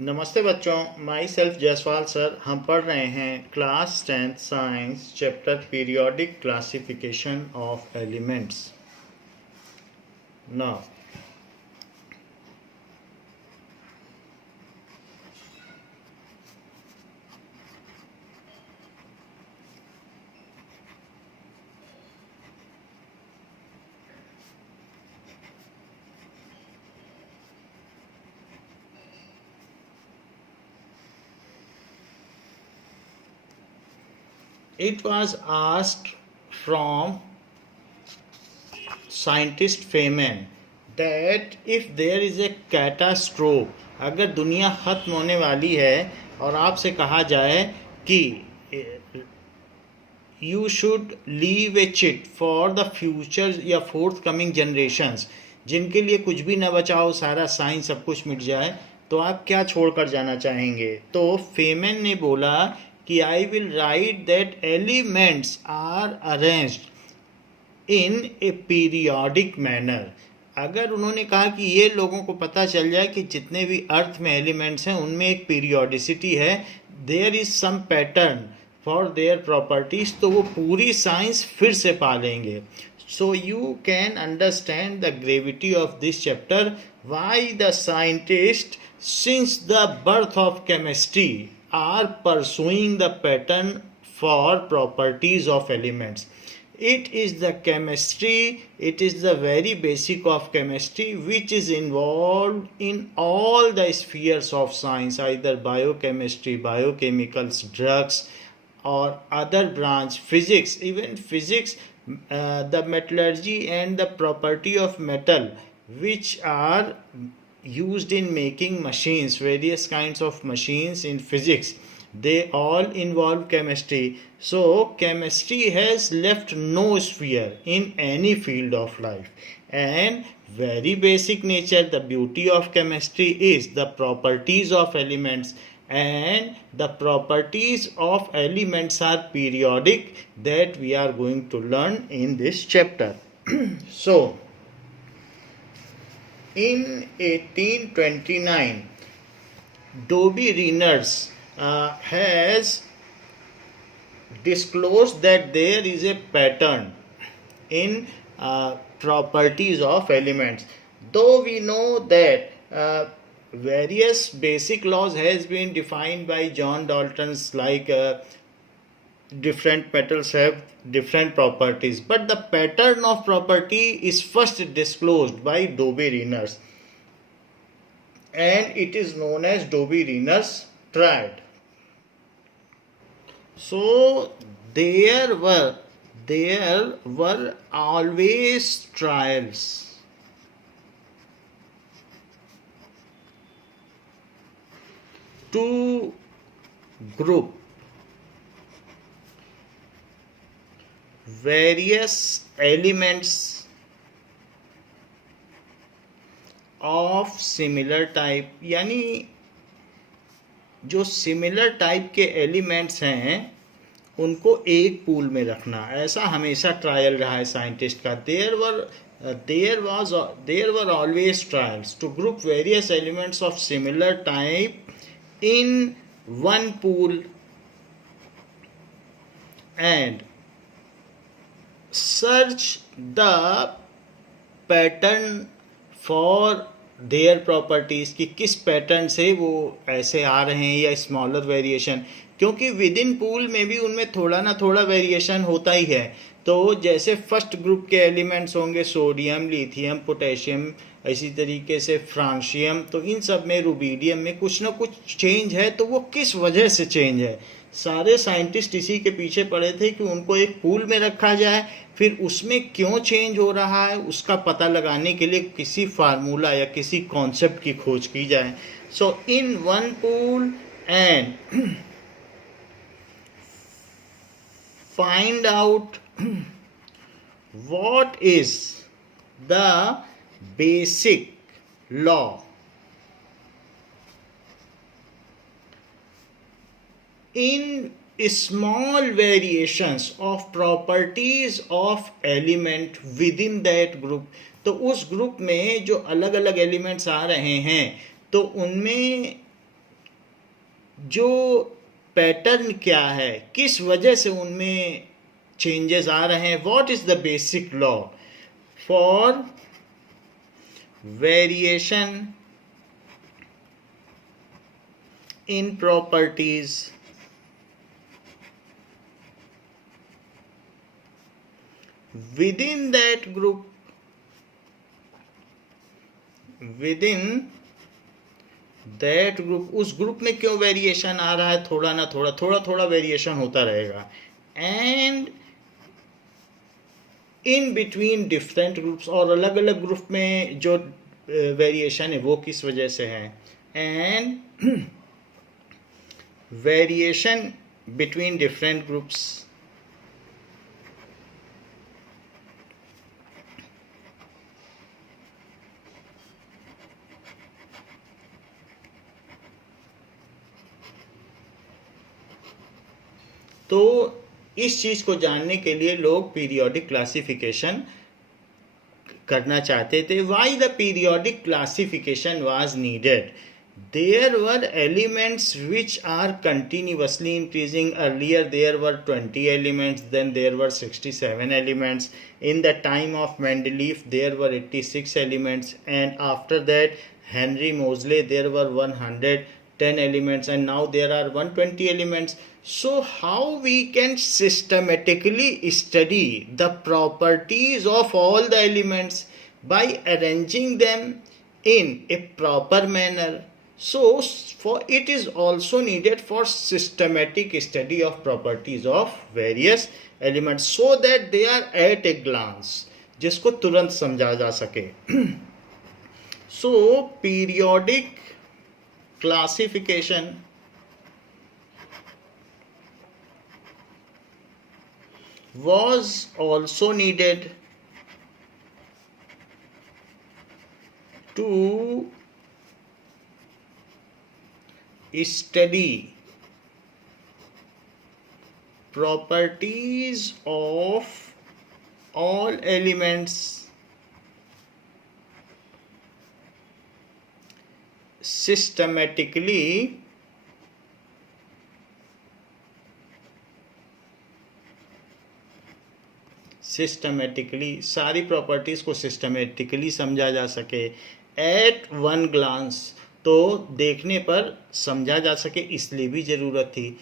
नमस्ते बच्चों, my self Jaiswal sir. हम पढ़ रहे हैं class 10th science chapter periodic classification of elements. Now it was asked from scientist Feynman that if there is a catastrophe, अगर दुनिया ख़त्म होने वाली है और आपसे कहा जाए कि you should leave a chit for the future या forthcoming generations, जिनके लिए कुछ भी न बचा हो, सारा साइंस सब कुछ मिट जाए, तो आप क्या छोड़कर जाना चाहेंगे? तो फेमन ने बोला कि I will write that elements are arranged in a periodic manner. अगर उन्होंने कहा कि ये लोगों को पता चल जाए कि जितने भी अर्थ में एलिमेंट्स हैं उनमें एक पीरियोडिसिटी है, there is some pattern for their properties, तो वो पूरी साइंस फिर से पा लेंगे। So you can understand the gravity of this chapter, why the scientist since the birth of chemistry are pursuing the pattern for properties of elements. It is the chemistry, it is the very basic of chemistry which is involved in all the spheres of science, either biochemistry, biochemicals, drugs, or other branch, physics, even physics, the metallurgy and the property of metal, which are used in making machines, various kinds of machines in physics, they all involve chemistry. So chemistry has left no sphere in any field of life, and very basic nature, the beauty of chemistry is the properties of elements, and the properties of elements are periodic, that we are going to learn in this chapter. So in 1829, Dobie Reynolds has disclosed that there is a pattern in properties of elements. Though we know that various basic laws has been defined by John Dalton's, like different metals have different properties, but the pattern of property is first disclosed by Dobie Reynolds, and it is known as Dobie Reynolds triad. So there were always trials. To group various elements of similar type, यानी जो similar type के elements हैं उनको एक pool में रखना, ऐसा हमेशा ट्रायल रहा है साइंटिस्ट का। There were always trials to group various elements of similar type in one pool and search the pattern for their properties, कि किस पैटर्न से वो ऐसे आ रहे हैं या स्मॉलर वेरिएशन, क्योंकि विद इन पूल में भी उनमें थोड़ा ना थोड़ा वेरिएशन होता ही है। तो जैसे फर्स्ट ग्रुप के एलिमेंट्स होंगे सोडियम, लिथियम, पोटेशियम, इसी तरीके से फ्रांशियम, तो इन सब में, रुबीडियम में कुछ ना कुछ चेंज है, तो वो किस वजह से चेंज है, सारे साइंटिस्ट इसी के पीछे पड़े थे कि उनको एक पूल में रखा जाए, फिर उसमें क्यों चेंज हो रहा है उसका पता लगाने के लिए किसी फार्मूला या किसी कॉन्सेप्ट की खोज की जाए। So in one pool and find out what is the basic law in small variations of properties of element within that group। तो उस ग्रुप में जो अलग अलग एलिमेंट्स आ रहे हैं तो उनमें जो पैटर्न क्या है, किस वजह से उनमें चेंजेस आ रहे हैं, what is the basic law for variation in properties within that group, उस ग्रुप में क्यों वेरिएशन आ रहा है, थोड़ा ना थोड़ा, थोड़ा थोड़ा वेरिएशन होता रहेगा, and in between different groups, और अलग अलग ग्रुप में जो वेरिएशन है वो किस वजह से है, and variation between different groups तो इस चीज को जानने के लिए लोग पीरियोडिक क्लासिफिकेशन करना चाहते थे. Why the periodic classification was needed? There were elements which are continuously increasing. Earlier there were 20 elements, then there were 67 elements. In the time of Mendeleev there were 86 elements, and after that Henry Moseley there were 110 elements, and now there are 120 elements. So how we can systematically study the properties of all the elements? By arranging them in a proper manner. So for it is also needed for systematic study of properties of various elements, so that they are at a glance, जिसको तुरंत समझा जा सके. So periodic classification was also needed to study properties of all elements systematically सारी properties को systematically समझा जा सके एट वन ग्लांस, तो देखने पर समझा जा सके, इसलिए भी जरूरत थी.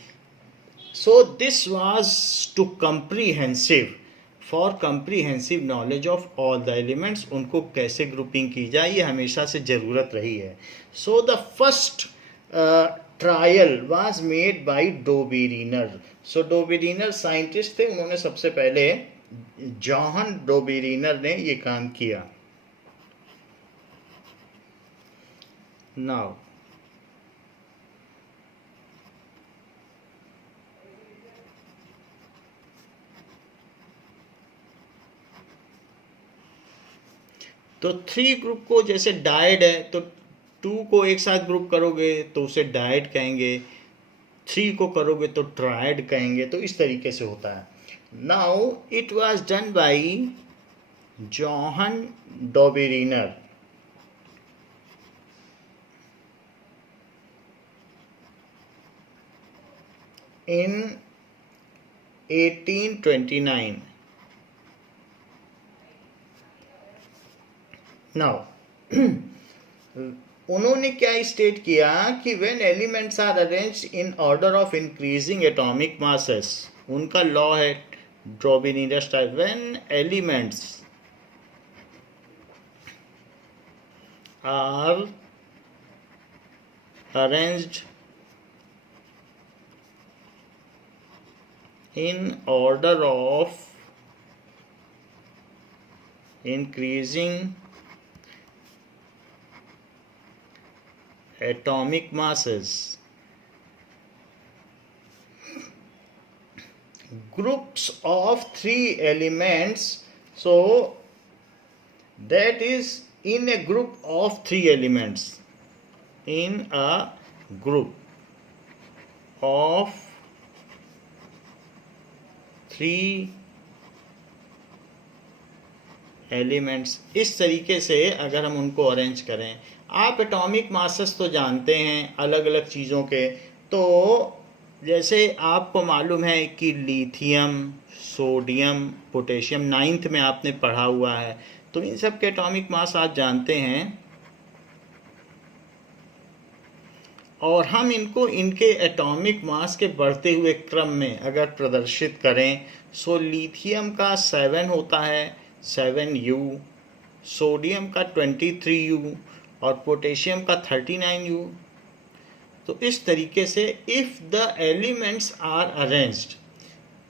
So this was to comprehensive, for comprehensive knowledge of all the elements. उनको कैसे ग्रुपिंग की जाए ये हमेशा से ज़रूरत रही है. So the first trial was made by Dobereiner. So Dobereiner scientist थे, उन्होंने सबसे पहले, जॉहन डोबेरीनर ने ये काम किया. नाउ तो 3 ग्रुप को, जैसे डायड है तो 2 को एक साथ ग्रुप करोगे तो उसे डायड कहेंगे, 3 को करोगे तो ट्रायड कहेंगे. तो इस तरीके से होता है. Now it was done by Johann Dobereiner in 1829. Now उन्होंने क्या स्टेट किया कि when elements are arranged in order of increasing atomic masses, उनका लॉ है डोबेरीनर style. when elements are arranged in order of increasing atomic masses, groups of 3 elements, so that is in a group of 3 elements, in a group of 3 elements. इस तरीके से अगर हम उनको arrange करें, आप एटॉमिक मासेस तो जानते हैं अलग अलग चीज़ों के, तो जैसे आपको मालूम है कि लिथियम, सोडियम, पोटेशियम 9th में आपने पढ़ा हुआ है, तो इन सब के एटॉमिक मास आप जानते हैं और हम इनको इनके एटॉमिक मास के बढ़ते हुए क्रम में अगर प्रदर्शित करें, सो लिथियम का 7 होता है, 7U, सोडियम का 23U और पोटेशियम का 39U। तो इस तरीके से if the elements are arranged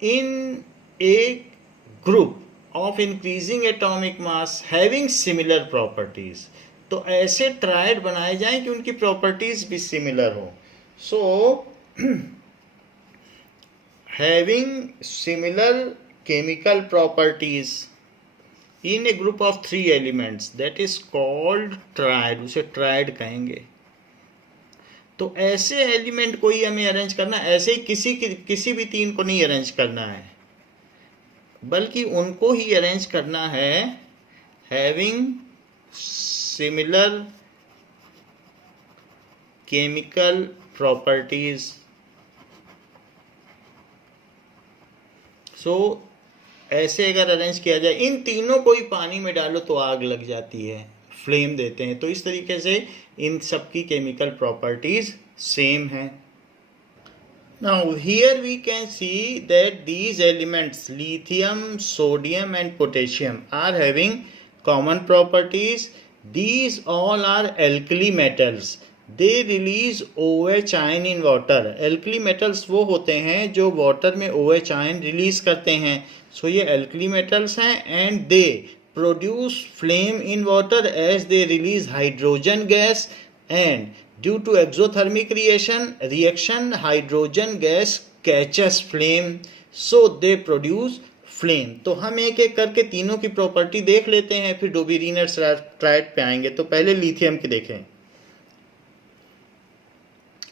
in a group of increasing atomic mass having similar properties, तो ऐसे ट्रायड बनाए जाएं कि उनकी प्रॉपर्टीज भी सिमिलर हो। So having similar chemical properties in a group of 3 elements, that is called triad, उसे triad कहेंगे। तो ऐसे एलिमेंट को ही हमें अरेंज करना, ऐसे ही किसी भी 3 को नहीं अरेंज करना है, बल्कि उनको ही अरेंज करना है हैविंग सिमिलर केमिकल प्रॉपर्टीज। सो ऐसे अगर अरेंज किया जाए, इन तीनों को ही पानी में डालो तो आग लग जाती है, फ्लेम देते हैं। तो इस तरीके से इन सब की केमिकल प्रॉपर्टीज सेम है। Now here we can see that these elements lithium, sodium and potassium are having common properties. These all are alkali metals. They release OH ion in water. Alkali metals वो होते हैं जो water में OH ion release करते हैं। So ये alkali metals हैं and they produce flame in water as they release hydrogen gas, and due to exothermic reaction hydrogen gas catches flame, so they produce flame। तो हम एक एक करके तीनों की प्रॉपर्टी देख लेते हैं, फिर डोबेरिनर ट्रायड पे आएंगे। तो पहले लिथियम की देखें।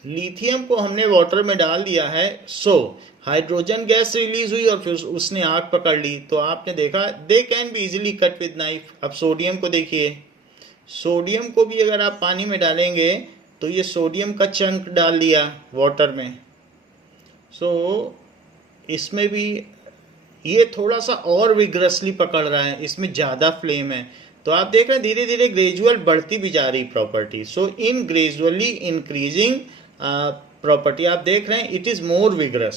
लिथियम को हमने वाटर में डाल दिया है, सो हाइड्रोजन गैस रिलीज हुई और फिर उसने आग पकड़ ली। तो आपने देखा they can be easily cut with knife. अब सोडियम को देखिए, सोडियम को भी अगर आप पानी में डालेंगे तो ये सोडियम का चंक डाल दिया वाटर में, सो इसमें भी ये थोड़ा सा और विग्रसली पकड़ रहा है, इसमें ज़्यादा फ्लेम है। तो आप देख रहे हैं धीरे धीरे ग्रेजुअल बढ़ती भी जा रही प्रॉपर्टी। सो इन ग्रेजुअली इंक्रीजिंग प्रॉपर्टी आप देख रहे हैं इट इज़ मोर विग्रस।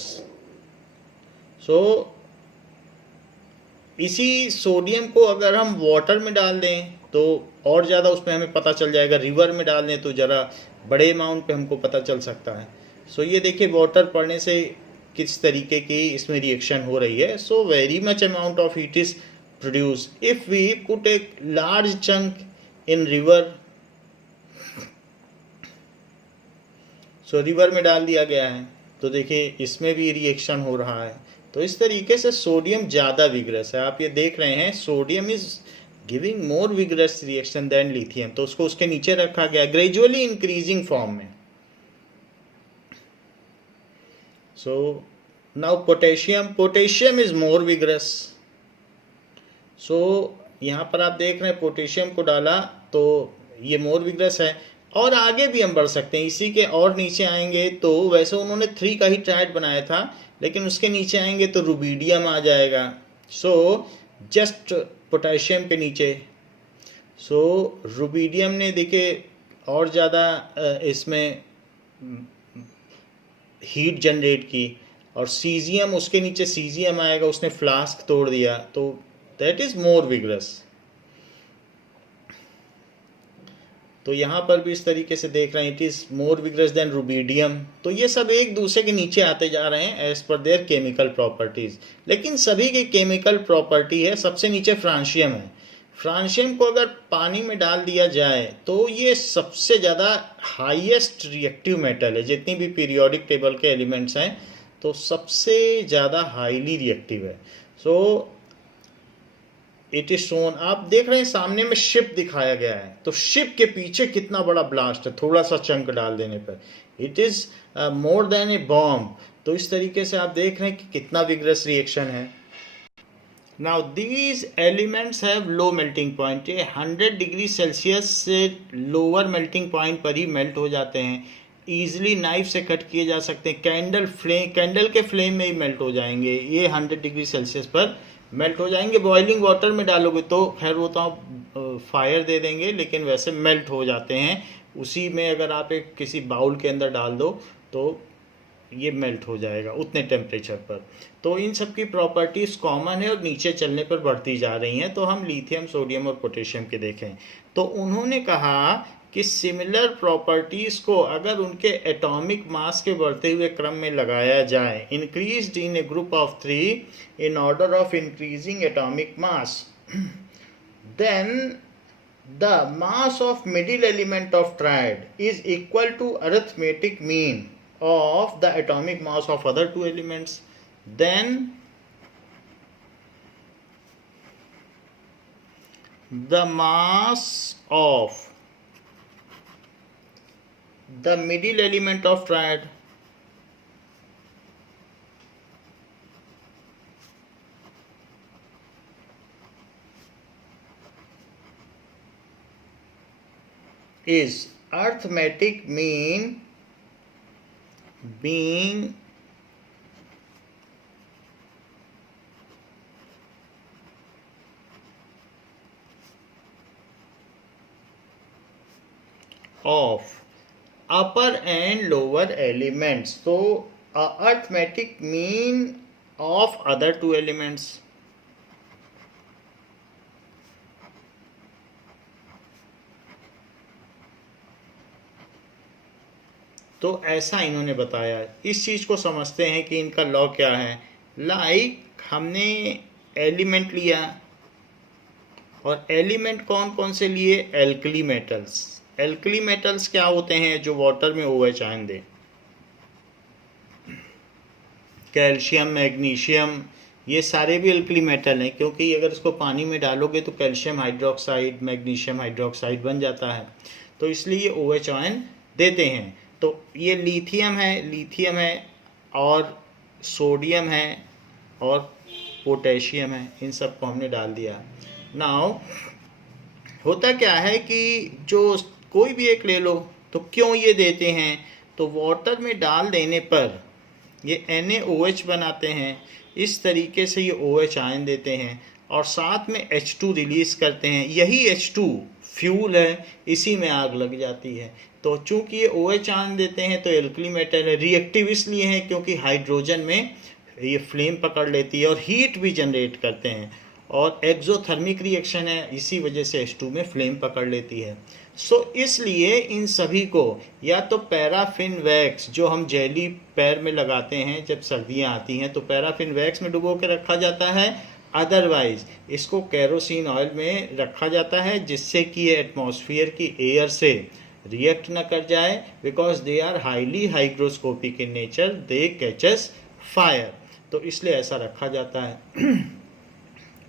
सो इसी सोडियम को अगर हम वाटर में डाल दें तो और ज़्यादा उसमें हमें पता चल जाएगा, रिवर में डाल दें तो ज़रा बड़े अमाउंट पे हमको पता चल सकता है। सो ये देखिए वाटर पड़ने से किस तरीके की इसमें रिएक्शन हो रही है। So very much amount of heat is produce if we put a large chunk in river. So river में डाल दिया गया है तो देखिए इसमें भी रिएक्शन हो रहा है। तो इस तरीके से सोडियम ज़्यादा विग्रस है। आप ये देख रहे हैं sodium is giving more vigorous reaction than lithium, तो उसको उसके नीचे रखा गया ग्रेजुअली इंक्रीजिंग फॉर्म में। So now potassium is more vigorous. So यहाँ पर आप देख रहे हैं पोटेशियम को डाला तो ये मोर विग्रस है। और आगे भी हम बढ़ सकते हैं, इसी के और नीचे आएंगे तो वैसे उन्होंने 3 का ही ट्रायड बनाया था, लेकिन उसके नीचे आएंगे तो रुबीडियम आ जाएगा। सो जस्ट पोटेशियम के नीचे सो रुबीडियम ने देखिए और ज़्यादा इसमें हीट जनरेट की, और सीजियम उसके नीचे सीजियम आएगा, उसने फ्लास्क तोड़ दिया, तो दैट इज़ मोर विग्रस। तो यहाँ पर भी इस तरीके से देख रहे हैं it is more vigorous than rubidium. तो ये सब एक दूसरे के नीचे आते जा रहे हैं as per there chemical properties, लेकिन सभी की केमिकल प्रॉपर्टी है सबसे नीचे फ्रांशियम है। फ्रांशियम को अगर पानी में डाल दिया जाए तो ये सबसे ज़्यादा हाईएस्ट रिएक्टिव मेटल है। जितनी भी पीरियोडिक टेबल के एलिमेंट्स हैं तो सबसे ज़्यादा हाईली रिएक्टिव है। सो इट इज शोन, आप देख रहे हैं सामने में शिप दिखाया गया है, तो शिप के पीछे कितना बड़ा ब्लास्ट है थोड़ा सा चंक डाल देने पर। It is more than A bomb. तो इस तरीके से आप देख रहे हैं कि कितना विग्रस रिएक्शन है। Now these elements have low melting point. ये 100 डिग्री सेल्सियस से लोअर मेल्टिंग पॉइंट पर ही मेल्ट हो जाते हैं। ईजिली नाइफ से कट किए जा सकते हैं। कैंडल के फ्लेम में ही मेल्ट हो जाएंगे, ये 100 डिग्री सेल्सियस पर मेल्ट हो जाएंगे। बॉइलिंग वाटर में डालोगे तो खैर वो तो आप फायर दे देंगे, लेकिन वैसे मेल्ट हो जाते हैं उसी में। अगर आप एक किसी बाउल के अंदर डाल दो तो ये मेल्ट हो जाएगा उतने टेम्परेचर पर। तो इन सब की प्रॉपर्टीज़ कॉमन है और नीचे चलने पर बढ़ती जा रही हैं। तो हम लिथियम, सोडियम और पोटेशियम के देखें तो उन्होंने कहा कि सिमिलर प्रॉपर्टीज़ को अगर उनके एटॉमिक मास के बढ़ते हुए क्रम में लगाया जाए, increased in a group of 3 in order of increasing atomic mass, then the mass of middle element of triad is equal to arithmetic mean of the atomic mass of other two elements. Then the mass of the middle element of triad is arithmetic mean being of upper and lower elements. So arithmetic mean of other two elements. तो ऐसा इन्होंने बताया। इस चीज़ को समझते हैं कि इनका लॉ क्या है। लाइक हमने एलिमेंट लिया और एलिमेंट कौन कौन से लिए? Alkali metals. एल्कली मेटल्स क्या होते हैं? जो वाटर में OH आयन दे, कैल्शियम, मैग्नीशियम, ये सारे भी एल्कली मेटल हैं, क्योंकि अगर इसको पानी में डालोगे तो कैल्शियम हाइड्रोक्साइड, मैग्नीशियम हाइड्रोक्साइड बन जाता है, तो इसलिए ये OH आयन देते हैं। तो ये लिथियम है और सोडियम है और पोटेशियम है, इन सब को हमने डाल दिया। नाउ होता क्या है कि जो कोई भी एक ले लो, तो क्यों ये देते हैं? तो वाटर में डाल देने पर ये NaOH बनाते हैं, इस तरीके से ये OH आयन देते हैं और साथ में H2 रिलीज़ करते हैं। यही H2 फ्यूल है, इसी में आग लग जाती है। तो चूंकि ये OH आयन देते हैं तो एल्कली मेटल है। रिएक्टिव इसलिए है क्योंकि हाइड्रोजन में ये फ्लेम पकड़ लेती है और हीट भी जनरेट करते हैं, और एक्सोथर्मिक रिएक्शन है, इसी वजह से H2 में फ्लेम पकड़ लेती है। सो इसलिए इन सभी को या तो पैराफिन वैक्स, जो हम जेली पैर में लगाते हैं जब सर्दियाँ आती हैं, तो पैराफिन वैक्स में डुबो के रखा जाता है। अदरवाइज इसको केरोसिन ऑयल में रखा जाता है, जिससे कि ये एटमॉस्फेयर की एयर से रिएक्ट न कर जाए, because they are highly hygroscopic in nature, they catches fire, तो इसलिए ऐसा रखा जाता है।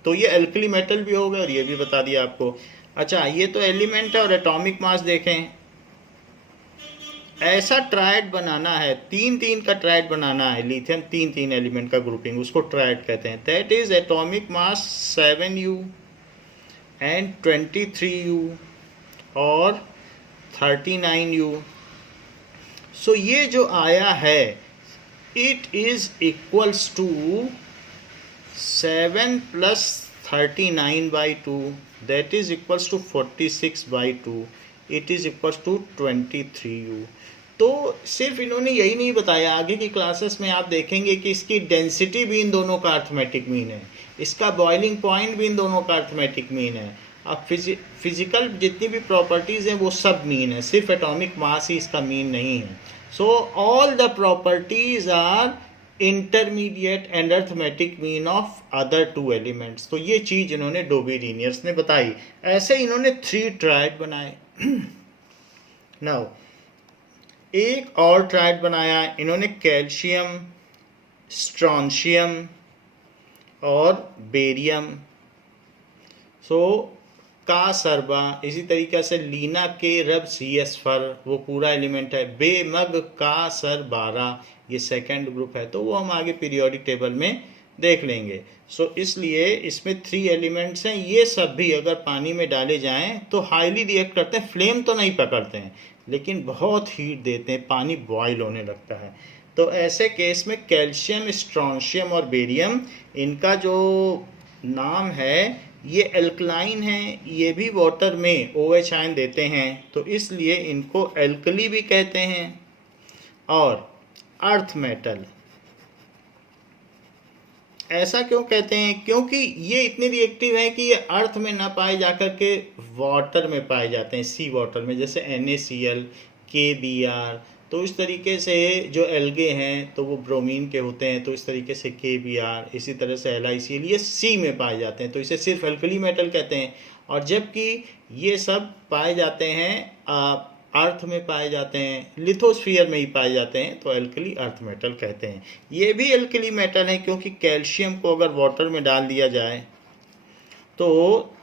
तो ये एल्कली मेटल भी हो गए और ये भी बता दिया आपको। अच्छा, ये तो एलिमेंट है और एटॉमिक मास देखें। ऐसा ट्रायड बनाना है, 3-3 का ट्रायड बनाना है, लिथियम 3-3 एलिमेंट का ग्रुपिंग, उसको ट्रायड कहते हैं। That is atomic mass 7U and 23U और 39U। सो ये जो आया है, it is equals to 7 + 39/2, that is equals to 46/2, it is equals to 23U। तो सिर्फ इन्होंने यही नहीं बताया, आगे की क्लासेस में आप देखेंगे कि इसकी डेंसिटी भी इन दोनों का अर्थमेटिक मीन है, इसका बॉइलिंग पॉइंट भी इन दोनों का अर्थमेटिक मीन है। अब फिजिकल जितनी भी प्रॉपर्टीज़ हैं वो सब मीन है, सिर्फ एटॉमिक मास ही इसका मीन नहीं है। So all the properties are intermediate and arithmetic mean of other two elements. तो ये चीज़ इन्होंने डोबी-रीनियर्स ने बताई। ऐसे इन्होंने 3 ट्रायड बनाए। नाउ एक और ट्रायड बनाया इन्होंने, कैल्शियम, स्ट्रॉन्शियम और बेरियम। सो का सरबा, इसी तरीके से लीना के रब CS फर, वो पूरा एलिमेंट है। बे मग का सर 12, ये सेकंड ग्रुप है, तो वो हम आगे पीरियोडिक टेबल में देख लेंगे। सो इसलिए इसमें 3 एलिमेंट्स हैं। ये सब भी अगर पानी में डाले जाएं तो हाईली रिएक्ट करते हैं, फ्लेम तो नहीं पकड़ते हैं, लेकिन बहुत हीट देते हैं, पानी बॉयल होने लगता है। तो ऐसे केस में कैल्शियम, स्ट्रोंशियम और बेरियम, इनका जो नाम है ये एल्कलाइन है, ये भी वाटर में OH आयन देते हैं, तो इसलिए इनको एल्कली भी कहते हैं। और अर्थ मेटल ऐसा क्यों कहते हैं? क्योंकि ये इतने रिएक्टिव हैं कि ये अर्थ में ना पाए जाकर के वाटर में पाए जाते हैं, सी वाटर में, जैसे NaCl, KBr। तो इस तरीके से जो एल्गे हैं तो वो ब्रोमीन के होते हैं, तो इस तरीके से KBr, इसी तरह से LiCl, ये सी में पाए जाते हैं, तो इसे सिर्फ एल्कली मेटल कहते हैं। और जबकि ये सब पाए जाते हैं अर्थ में पाए जाते हैं, लिथोस्फीयर में ही पाए जाते हैं, तो एल्कली अर्थ मेटल कहते हैं। ये भी एल्कली मेटल है क्योंकि कैल्शियम को अगर वाटर में डाल दिया जाए तो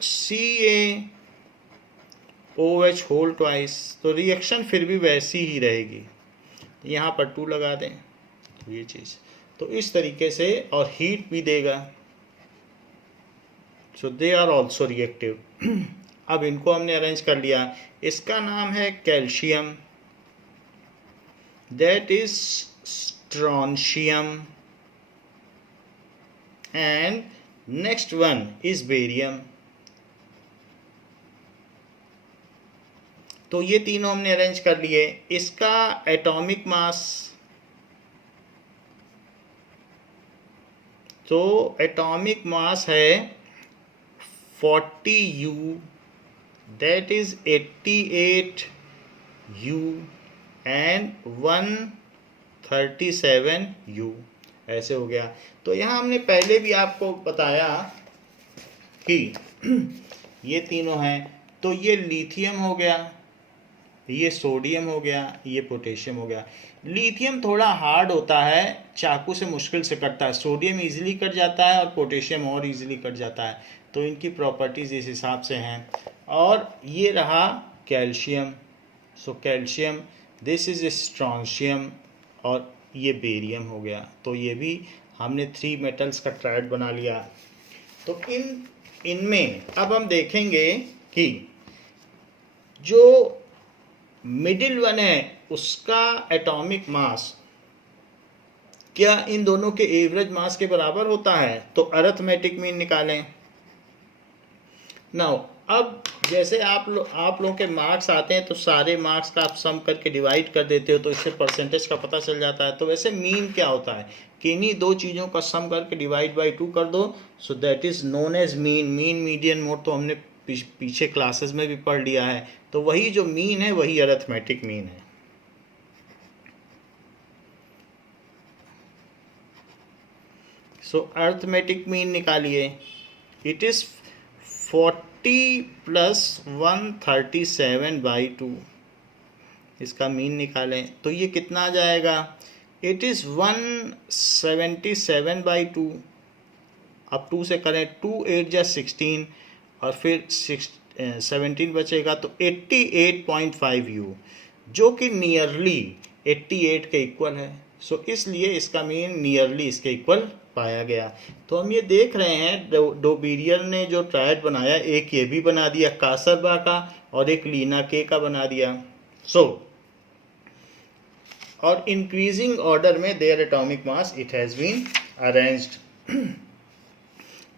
CaOH होल ट्वाइस, तो रिएक्शन फिर भी वैसी ही रहेगी। यहाँ पर 2 लगा दें तो ये चीज़, तो इस तरीके से, और हीट भी देगा, सो दे आर ऑल्सो रिएक्टिव। अब इनको हमने अरेंज कर लिया। इसका नाम है calcium, that is strontium, and next one is barium. तो ये तीनों हमने अरेंज कर लिए। इसका एटॉमिक मास, तो एटॉमिक मास है 40U, that is 88U and 137U, ऐसे हो गया। तो यहाँ हमने पहले भी आपको बताया कि ये तीनों हैं, तो ये लिथियम हो गया, ये सोडियम हो गया, ये पोटेशियम हो गया। लिथियम थोड़ा हार्ड होता है, चाकू से मुश्किल से कटता है, सोडियम इजीली कट जाता है और पोटेशियम और इजीली कट जाता है, तो इनकी प्रॉपर्टीज़ इस हिसाब से हैं। और ये रहा calcium, so calcium, this is strontium, और ये बेरियम हो गया। तो ये भी हमने 3 मेटल्स का ट्रायड बना लिया। तो इनमें अब हम देखेंगे कि जो मिडिल वन है उसका एटॉमिक मास क्या इन दोनों के एवरेज मास के बराबर होता है? तो अरिथमेटिक मीन निकालें। नाउ अब जैसे आप लोगों के मार्क्स आते हैं तो सारे मार्क्स का आप सम करके डिवाइड कर देते हो, तो इससे परसेंटेज का पता चल जाता है। तो वैसे मीन क्या होता है कि इन्हीं 2 चीज़ों का सम करके डिवाइड बाय 2 कर दो, so that is known as mean. Mean, median, mode तो हमने पीछे क्लासेस में भी पढ़ लिया है। तो वही जो मीन है वही अरिथमेटिक मीन है। सो अरिथमेटिक मीन निकालिए, इट इज़ 40 + 137/2। इसका मीन निकालें तो ये कितना आ जाएगा? It is 177/2। अब 2 से करें, 2 8 जा 16 और फिर 17 बचेगा, तो 88.5U, जो कि नियरली 88 के इक्वल है। सो इसलिए इसका मीन नियरली इसके इक्वल पाया गया। तो हम ये देख रहे हैं डोबीरियर ने जो ट्रायड बनाया, एक ये भी बना दिया कासरबा का और एक लीना के का बना दिया। और इंक्रीजिंग ऑर्डर में their atomic mass it has been arranged.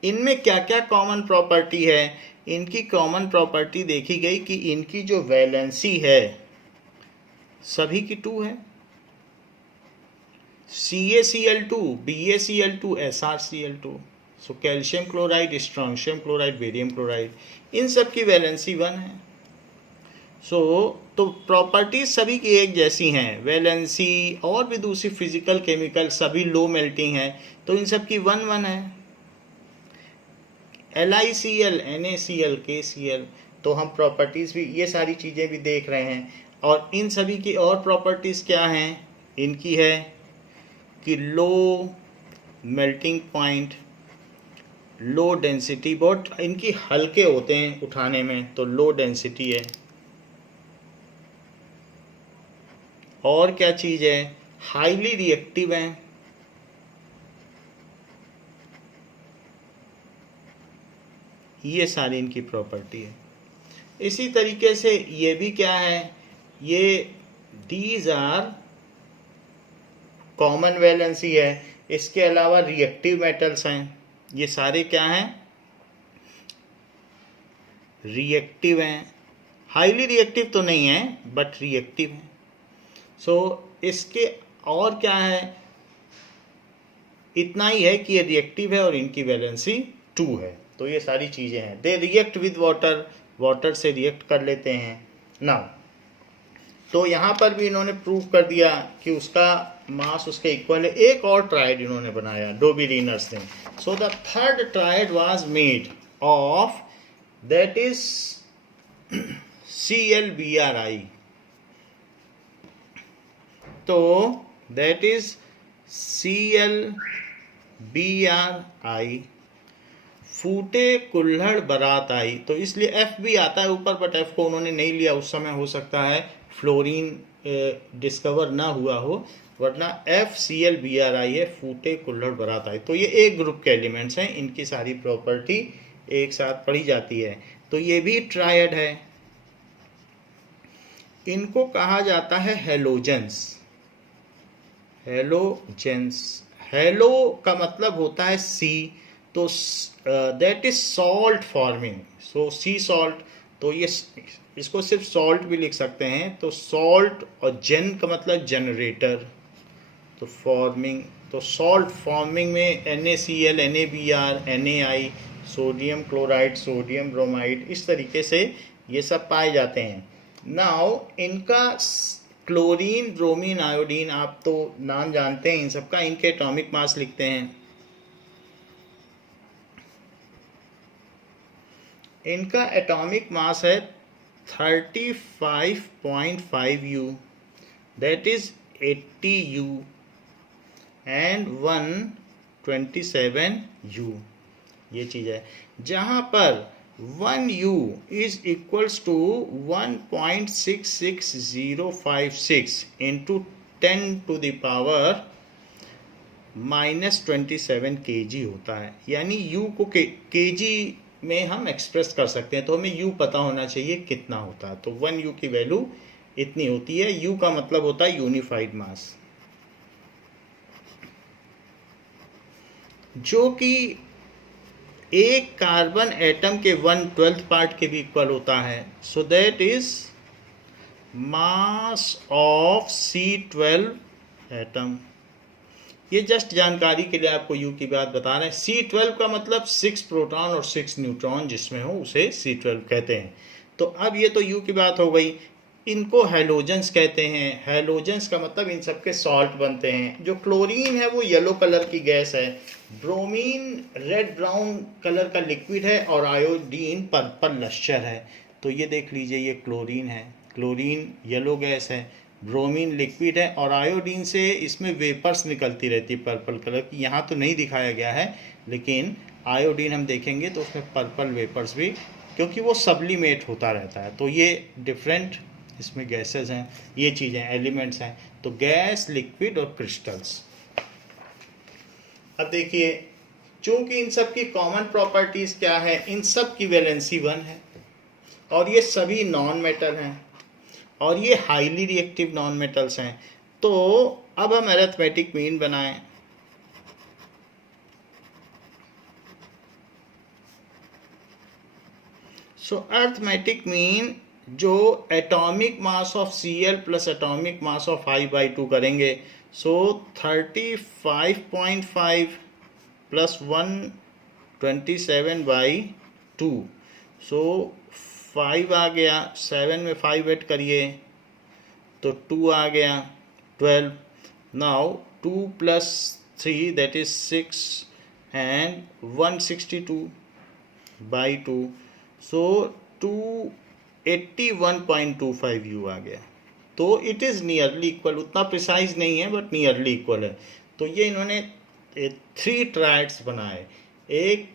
इनमें क्या क्या कॉमन प्रॉपर्टी है? इनकी कॉमन प्रॉपर्टी देखी गई कि इनकी जो वैलेंसी है सभी की 2 है, CaCl2, BaCl2, SrCl2। So calcium chloride, strontium chloride, barium chloride, इन सब की वैलेंसी 1 है। तो प्रॉपर्टीज सभी की एक जैसी हैं, वैलेंसी और भी दूसरी फिजिकल केमिकल सभी लो मेल्टिंग है, तो इन सब की 1 है। LiCl, NaCl, KCl, तो हम प्रॉपर्टीज भी ये सारी चीज़ें भी देख रहे हैं। और इन सभी की और प्रॉपर्टीज क्या हैं? इनकी है कि low melting point, low density, बहुत इनकी हल्के होते हैं उठाने में, तो लो डेंसिटी है। और क्या चीज़ है? हाईली रिएक्टिव हैं, ये सारी इनकी प्रॉपर्टी है। इसी तरीके से ये भी क्या है ये दीज आर कॉमन वैलेंसी है। इसके अलावा रिएक्टिव मेटल्स हैं, ये सारे क्या हैं, रिएक्टिव हैं। हाईली रिएक्टिव तो नहीं है बट रिएक्टिव हैं। सो इसके और क्या है, इतना ही है कि ये रिएक्टिव है और इनकी वैलेंसी 2 है। तो ये सारी चीज़ें हैं। They react with water, water से रिएक्ट कर लेते हैं ना। तो यहाँ पर भी इन्होंने प्रूव कर दिया कि उसका मास उसके इक्वल है। एक और ट्रायड इन्होंने बनाया डोबिलिनर्स ने। So the third triad was made of, that is ClBrI। तो दैट इज ClBrI, फूटे कुल्हड़ बारात आई। तो इसलिए F भी आता है ऊपर, बट F को उन्होंने नहीं लिया उस समय। हो सकता है फ्लोरीन डिस्कवर ना हुआ हो, वरना FClBrI है, फूटे कुल्हड़ बारात आई। तो ये एक ग्रुप के एलिमेंट्स हैं, इनकी सारी प्रॉपर्टी एक साथ पढ़ी जाती है। तो ये भी ट्रायड है। इनको कहा जाता है हेलोजेंस। हेलोजेंस, हेलो का मतलब होता है सी, तो that is salt forming. So C salt, तो ये इसको सिर्फ सॉल्ट भी लिख सकते हैं। तो सॉल्ट, और जेन का मतलब जनरेटर, तो फॉर्मिंग, तो सॉल्ट फॉर्मिंग में NaCl, NaBr, NaI, sodium chloride, sodium bromide, इस तरीके से ये सब पाए जाते हैं। नाउ इनका क्लोरीन, ब्रोमीन, आयोडीन, आप तो नाम जानते हैं इन सबका। इनके एटॉमिक मास लिखते हैं। इनका एटॉमिक मास है 35.5 U, that is 80 U and 127 U। ये चीज़ है, जहाँ पर 1 U is equals to 1.66056 into 10⁻⁻27 kg होता है। यानी U को kg में हम एक्सप्रेस कर सकते हैं। तो हमें U पता होना चाहिए कितना होता है। तो 1 U की वैल्यू इतनी होती है। U का मतलब होता है यूनिफाइड मास, जो कि एक कार्बन एटम के 1/12 पार्ट के भी इक्वल होता है। So that is mass of C12 atom. ये जस्ट जानकारी के लिए आपको U की बात बता रहे हैं। C12 का मतलब 6 प्रोटॉन और 6 न्यूट्रॉन जिसमें हो उसे C12 कहते हैं। तो अब ये तो U की बात हो गई। इनको हेलोजेंस कहते हैं। हेलोजेंस का मतलब इन सबके सॉल्ट बनते हैं। जो क्लोरीन है वो येलो कलर की गैस है, ब्रोमीन रेड ब्राउन कलर का लिक्विड है, और आयोडीन पर्पल लश्चर है। तो ये देख लीजिए, ये क्लोरीन है, क्लोरीन येलो गैस है, ब्रोमीन लिक्विड है, और आयोडीन से इसमें वेपर्स निकलती रहती है पर्पल कलर की। यहाँ तो नहीं दिखाया गया है, लेकिन आयोडीन हम देखेंगे तो उसमें पर्पल वेपर्स भी, क्योंकि वो सब्लिमेट होता रहता है। तो ये डिफरेंट इसमें गैसेस हैं, ये चीज़ें एलिमेंट्स हैं। तो गैस, लिक्विड और क्रिस्टल्स। अब देखिए, चूंकि इन सब की कॉमन प्रॉपर्टीज क्या है, इन सब की वैलेंसी 1 है, और ये सभी नॉन मेटल हैं, और ये हाईली रिएक्टिव नॉन मेटल्स हैं। तो अब हम अरिथमेटिक मीन बनाएं। सो अरिथमेटिक मीन जो atomic mass of Cl plus atomic mass of I/2 करेंगे। सो 35.5 प्लस 127/2, सो 5 आ गया, 7 में 5 ऐड करिए तो 2 आ गया, 12। Now 2 plus 3 that is 6 and 162/2, so 281.25 U आ गया। तो इट इज़ नियरली इक्वल, उतना प्रिसाइज नहीं है बट नियरली इक्वल है। तो ये इन्होंने 3 ट्रायड्स बनाए। एक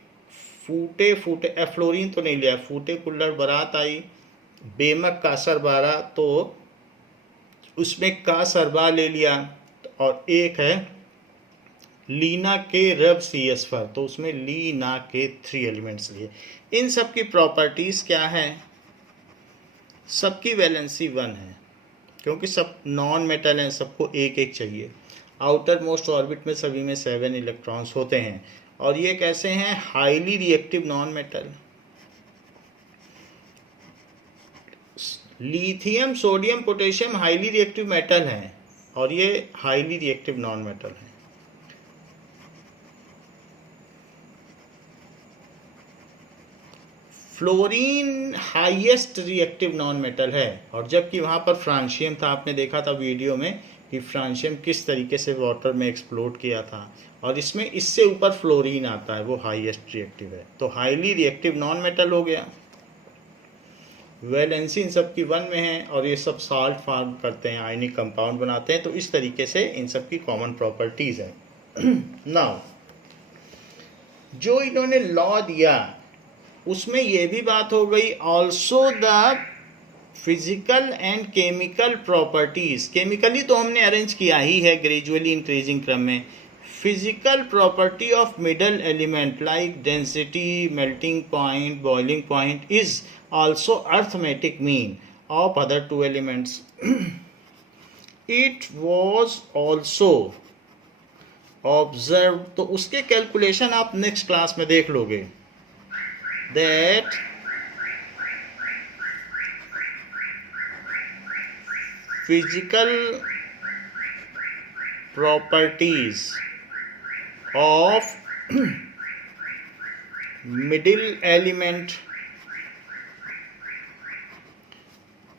फूटे फ्लोरीन तो नहीं लिया, फूटे कुल्हड़ बारात आई, बेमक का सरबारा, तो उसमें का सरबा ले लिया, और एक है लीना के रब CH4, तो उसमें लीना के 3 एलिमेंट्स लिए। इन सब की प्रॉपर्टीज क्या है, सबकी वैलेंसी 1 है। क्योंकि सब नॉन मेटल हैं, सबको एक एक चाहिए। आउटर मोस्ट ऑर्बिट में सभी में 7 इलेक्ट्रॉन्स होते हैं। और ये कैसे हैं? Highly reactive non metal. Lithium, sodium, potassium highly reactive metal हैं और ये हाईली रिएक्टिव नॉन मेटल हैं। Fluorine highest reactive non metal है, और जबकि वहाँ पर फ्रांशियम था, आपने देखा था वीडियो में कि फ्रांशियम किस तरीके से वाटर में एक्सप्लोड किया था, और इसमें इससे ऊपर फ्लोरीन आता है, वो हाईएस्ट रिएक्टिव है। तो हाईली रिएक्टिव नॉन मेटल हो गया। वैलेंसी इन सब की 1 में है और ये सब साल्ट फॉर्म करते हैं, आयनिक कंपाउंड बनाते हैं। तो इस तरीके से इन सब की कॉमन प्रॉपर्टीज है। नाउ जो इन्होंने लॉ दिया उसमें ये भी बात हो गई, also the physical and chemical properties. Chemically तो हमने अरेंज किया ही है ग्रेजुअली इंक्रीजिंग क्रम में। Physical property of middle element like density, melting point, boiling point is also arithmetic mean of other two elements. It was also observed, तो उसके calculation आप next class में देख लोगे, that physical properties of middle element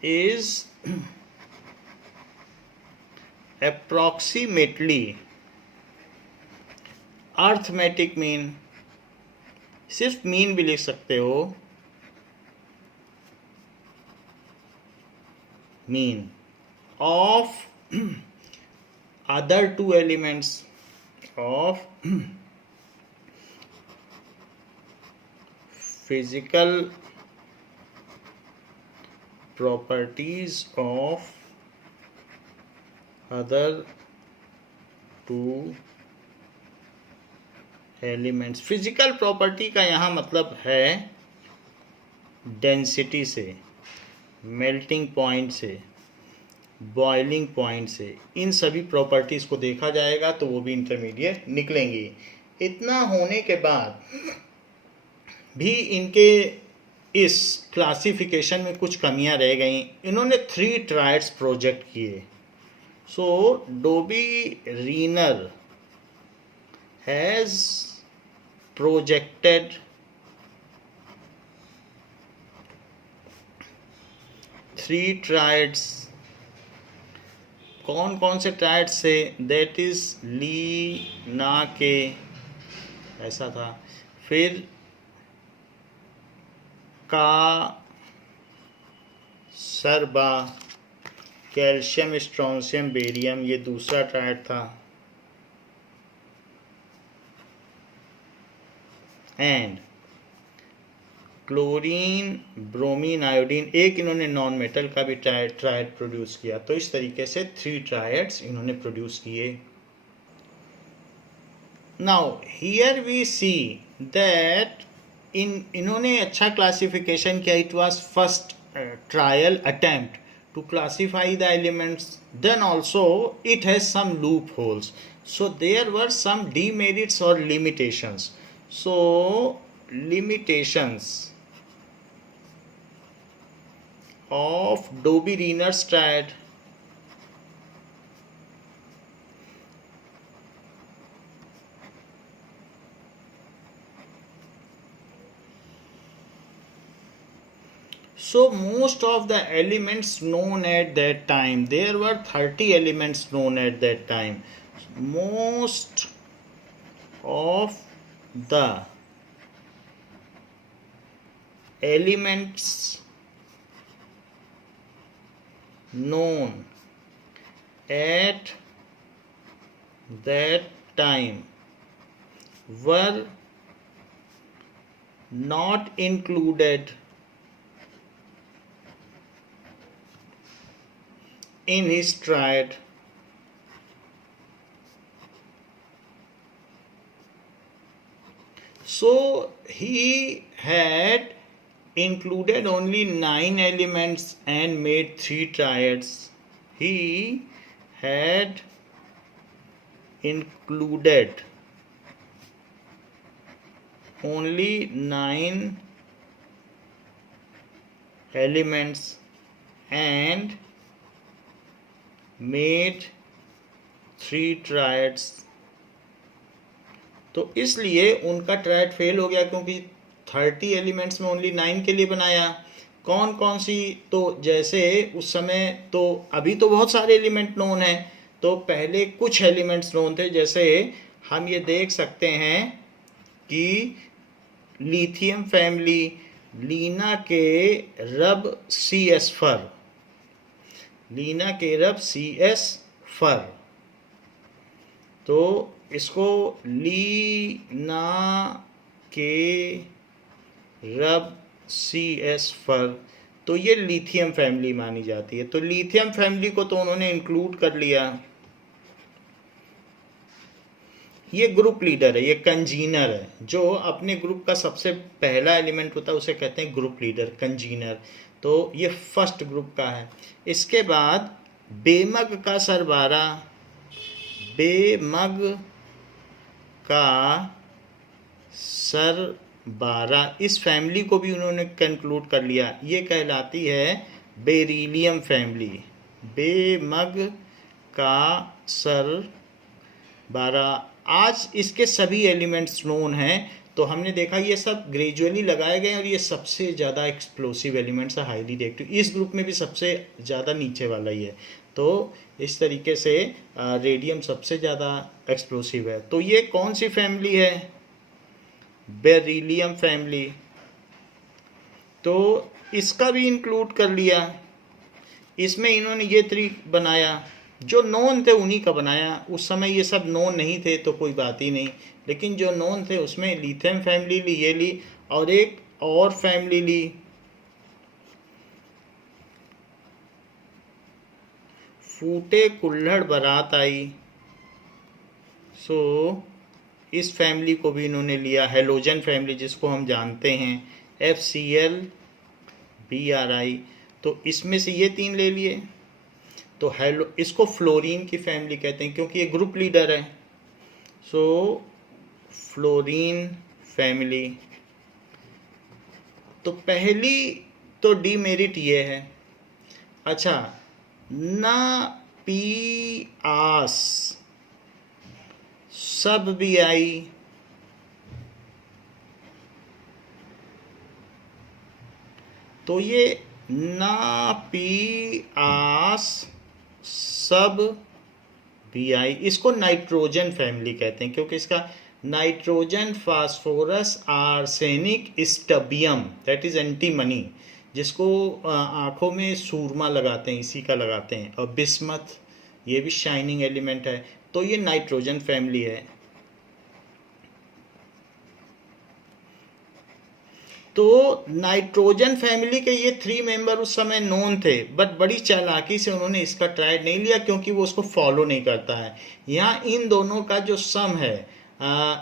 is approximately arithmetic mean, सिर्फ mean भी लिख सकते हो, mean of other two elements of physical properties of other two elements। Physical property का यहाँ मतलब है डेंसिटी से, मेल्टिंग पॉइंट से, बॉइलिंग पॉइंट से, इन सभी प्रॉपर्टीज को देखा जाएगा तो वो भी इंटरमीडिएट निकलेंगी। इतना होने के बाद भी इनके इस क्लासिफिकेशन में कुछ कमियां रह गई। इन्होंने 3 ट्रायड्स प्रोजेक्ट किए। सो डोबी रीनर हैज प्रोजेक्टेड 3 ट्रायड्स। कौन कौन से ट्रायड्स से? दैट इज ली, ना के, ऐसा था, फिर का, सरबा, कैल्शियम, स्ट्रोंशियम, बेरियम, ये दूसरा ट्रायड था, एंड क्लोरीन, ब्रोमीन, आयोडीन। एक इन्होंने नॉन मेटल का भी ट्रायड प्रोड्यूस किया। तो इस तरीके से 3 ट्रायड्स इन्होंने प्रोड्यूस किए। Now here we see that इन्होंने अच्छा क्लासिफिकेशन किया। It was first trial attempt to classify the elements, then also it has some loopholes, so there were some demerits और limitations. So limitations of Dobby-Riener's triad. So most of the elements known at that time, there were 30 elements known at that time. Most of the elements known at that time were not included in his triad. So he had included only 9 elements and made 3 triads. he had included only 9 elements and made 3 triads। तो इसलिए उनका triad fail हो गया क्योंकि 30 elements में only 9 के लिए बनाया। कौन कौन सी, तो जैसे उस समय, तो अभी तो बहुत सारे एलिमेंट नोन हैं, तो पहले कुछ एलिमेंट्स नोन थे। जैसे हम ये देख सकते हैं कि लिथियम फैमिली, लीना के रब सी एस फर, लीना के रब सी एस फर, तो इसको लीना के रब सी एस फर, तो ये लिथियम फैमिली मानी जाती है। तो लिथियम फैमिली को तो उन्होंने इंक्लूड कर लिया। ये ग्रुप लीडर है, ये कंजीनर है, जो अपने ग्रुप का सबसे पहला एलिमेंट होता है उसे कहते हैं ग्रुप लीडर, कंजीनर। तो ये फर्स्ट ग्रुप का है। इसके बाद बेमग का सरबारा, बेमग का सरबारा, इस फैमिली को भी उन्होंने कंक्लूड कर लिया। ये कहलाती है बेरिलियम फैमिली। बेमग का सरबारा। आज इसके सभी एलिमेंट्स नोन हैं। तो हमने देखा ये सब ग्रेजुअली लगाए गए और ये सबसे ज़्यादा एक्सप्लोसिव एलिमेंट्स है, हाईली रिएक्टिव। इस ग्रुप में भी सबसे ज़्यादा नीचे वाला ही है। तो इस तरीके से रेडियम सबसे ज़्यादा एक्सप्लोसिव है। तो ये कौन सी फैमिली है? Beryllium family. तो इसका भी इंक्लूड कर लिया। इसमें इन्होंने ये 3 बनाया, जो नोन थे उन्हीं का बनाया। उस समय ये सब नोन नहीं थे तो कोई बात ही नहीं, लेकिन जो नोन थे उसमें लिथियम फैमिली ली, ये ली, और एक और फैमिली ली, फूटे कुल्हड़ बारात आई। सो इस फैमिली को भी इन्होंने लिया, हेलोजन फैमिली जिसको हम जानते हैं, FCl-Bri। तो इसमें से ये 3 ले लिए। तो इसको फ्लोरीन की फैमिली कहते हैं क्योंकि ये ग्रुप लीडर है। सो फ्लोरीन फैमिली। तो पहली तो डीमेरिट ये है। अच्छा, ना पी आस सब भी आई। तो ये ना पी आस सब भी आई, इसको नाइट्रोजन फैमिली कहते हैं क्योंकि इसका nitrogen phosphorus arsenic stibium, that is antimony, जिसको आँखों में सूरमा लगाते हैं, इसी का लगाते हैं। और बिस्मथ, ये भी शाइनिंग एलिमेंट है। तो ये नाइट्रोजन फैमिली है। तो नाइट्रोजन फैमिली के ये 3 मेंबर उस समय नोन थे, बट बड़ी चालाकी से उन्होंने इसका ट्रायड नहीं लिया क्योंकि वो उसको फॉलो नहीं करता है। यहाँ इन दोनों का जो सम है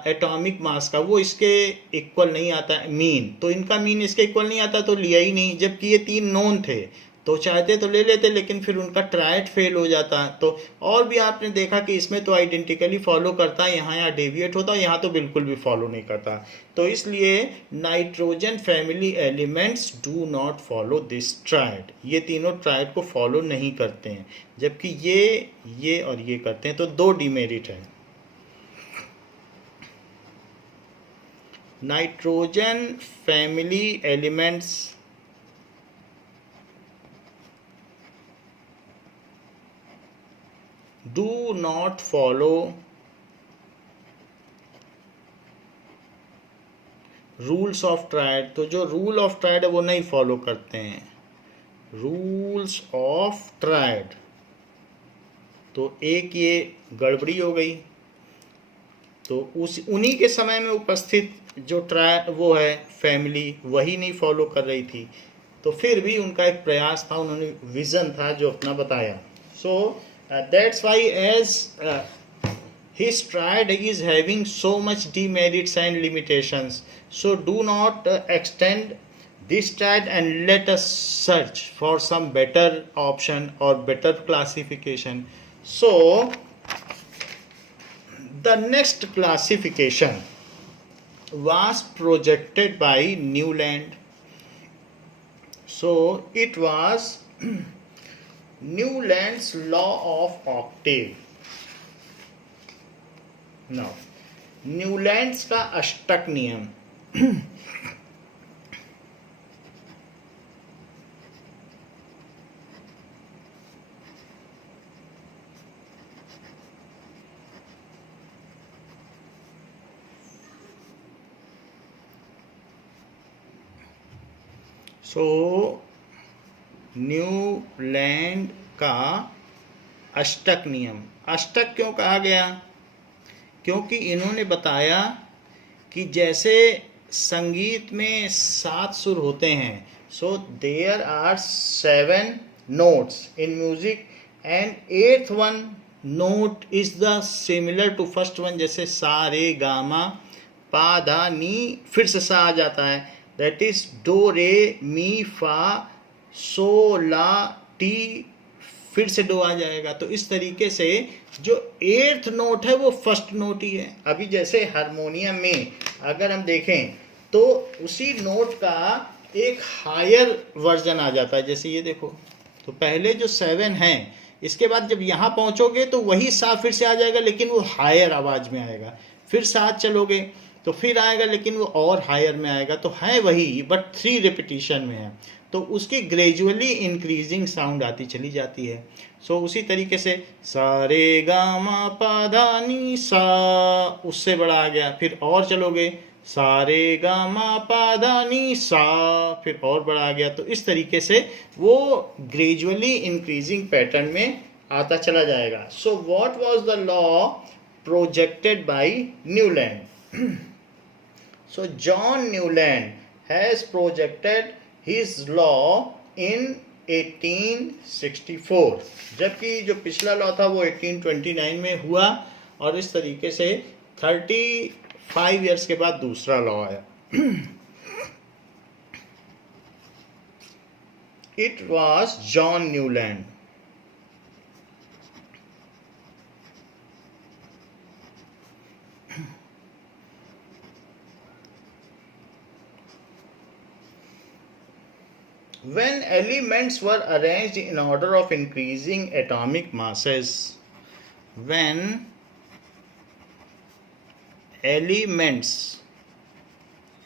एटॉमिक मास का, वो इसके इक्वल नहीं आता है, मीन। तो इनका मीन इसके इक्वल नहीं आता तो लिया ही नहीं, जबकि ये 3 नोन थे। तो चाहते तो ले लेते, लेकिन फिर उनका ट्रायड फेल हो जाता। तो और भी आपने देखा कि इसमें तो आइडेंटिकली फॉलो करता है, यहाँ डेविएट होता है, यहाँ तो बिल्कुल भी फॉलो नहीं करता। तो इसलिए nitrogen family elements do not follow this triad. ये तीनों ट्रायड को फॉलो नहीं करते हैं, जबकि ये और ये करते हैं। तो 2 डिमेरिट है। Nitrogen family elements do not follow rules of triad. तो जो रूल ऑफ ट्रायड है वो नहीं फॉलो करते हैं, रूल्स ऑफ ट्रायड। तो एक ये गड़बड़ी हो गई। तो उन्हीं के समय में उपस्थित जो वो है फैमिली, वही नहीं फॉलो कर रही थी। तो फिर भी उनका एक प्रयास था, उन्होंने विजन था जो अपना बताया। सो that's why as his triad is having so much demerits and limitations, so do not extend this tried and let us search for some better option or better classification. So the next classification was projected by Newland. So it was Newland's law of octave. Now Newlands का अष्टक नियम. सो Newland का अष्टक नियम. अष्टक क्यों कहा गया? क्योंकि इन्होंने बताया कि जैसे संगीत में 7 सुर होते हैं, so there are 7 notes in music and 8th one note is the similar to first one. जैसे सा रे गा मा पा धा नी, फिर से सा आ जाता है, दैट इज डो रे मी फा सो ला टी, फिर से डो आ जाएगा. तो इस तरीके से जो 8th नोट है वो फर्स्ट नोट ही है. अभी जैसे हारमोनियम में अगर हम देखें तो उसी नोट का एक हायर वर्जन आ जाता है. जैसे ये देखो, तो पहले जो 7 हैं, इसके बाद जब यहाँ पहुँचोगे तो वही सा फिर से आ जाएगा, लेकिन वो हायर आवाज़ में आएगा. फिर 7 चलोगे तो फिर आएगा, लेकिन वो और हायर में आएगा. तो है वही, बट 3 रिपीटिशन में है. तो उसकी ग्रेजुअली इंक्रीजिंग साउंड आती चली जाती है. सो उसी तरीके से सा रे गा मा पा धा नी सा, उससे बड़ा आ गया. फिर और चलोगे सा रे गा मा पा धा नी सा, फिर और बड़ा आ गया. तो इस तरीके से वो ग्रेजुअली इंक्रीजिंग पैटर्न में आता चला जाएगा. So what was the law projected by Newland? So John Newland has projected his law in 1864, जबकि जो पिछला लॉ था वो 1829 में हुआ. और इस तरीके से 35 इयर्स के बाद दूसरा लॉ आया. It was John Newland. When elements were arranged in order of increasing atomic masses, when elements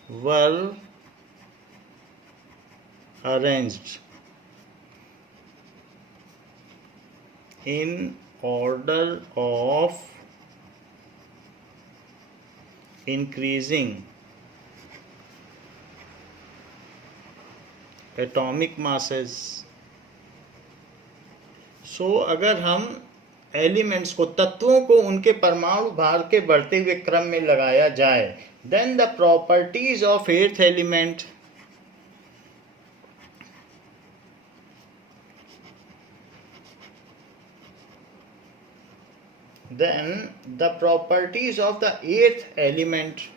were arranged in order of increasing atomic masses. So अगर हम एलिमेंट्स को, तत्वों को उनके परमाणु भार के बढ़ते हुए क्रम में लगाया जाए, then the properties of 8th element, then the properties of the 8th element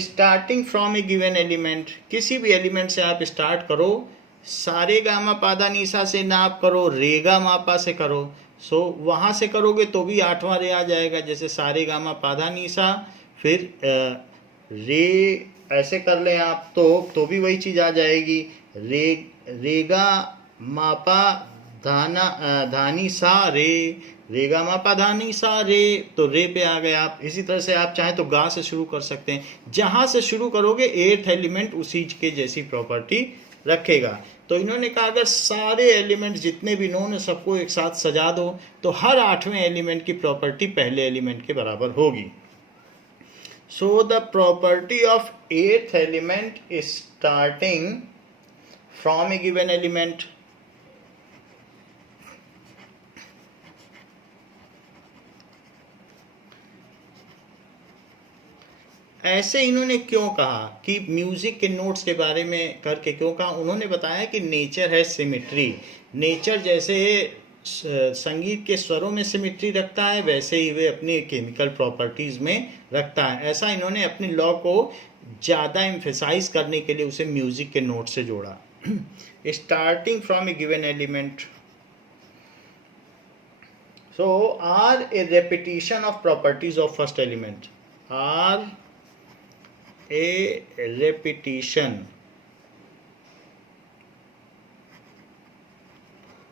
starting from a given element, किसी भी एलिमेंट से आप स्टार्ट करो, सारे गामा पादा नीसा से ना आप करो, रेगा मापा से करो. सो वहाँ से करोगे तो भी 8वां रे आ जाएगा. जैसे सारे गामा पादा नीसा, फिर रे ऐसे कर लें आप तो भी वही चीज़ आ जाएगी. रेगा मापा धानी सा रे, रेगा मापा धानी सा रे, तो रे पे आ गए आप. इसी तरह से आप चाहें तो गा से शुरू कर सकते हैं. जहां से शुरू करोगे 8th एलिमेंट उसी के जैसी प्रॉपर्टी रखेगा. तो इन्होंने कहा अगर सारे एलिमेंट जितने भी नोन है सबको एक साथ सजा दो तो हर 8वें एलिमेंट की प्रॉपर्टी पहले एलिमेंट के बराबर होगी. So the property of 8th element is starting from a given element. ऐसे इन्होंने क्यों कहा कि म्यूजिक के नोट्स के बारे में करके क्यों कहा? उन्होंने बताया कि नेचर है सिमिट्री। नेचर जैसे संगीत के स्वरों में सिमिट्री रखता है, वैसे ही वे अपनी केमिकल प्रॉपर्टीज में रखता है। ऐसा इन्होंने अपने लॉ को ज़्यादा एम्फेसाइज करने के लिए उसे म्यूजिक के नोट से जोड़ा। Starting from a given element, so are a repetition of properties of first element, are a repetition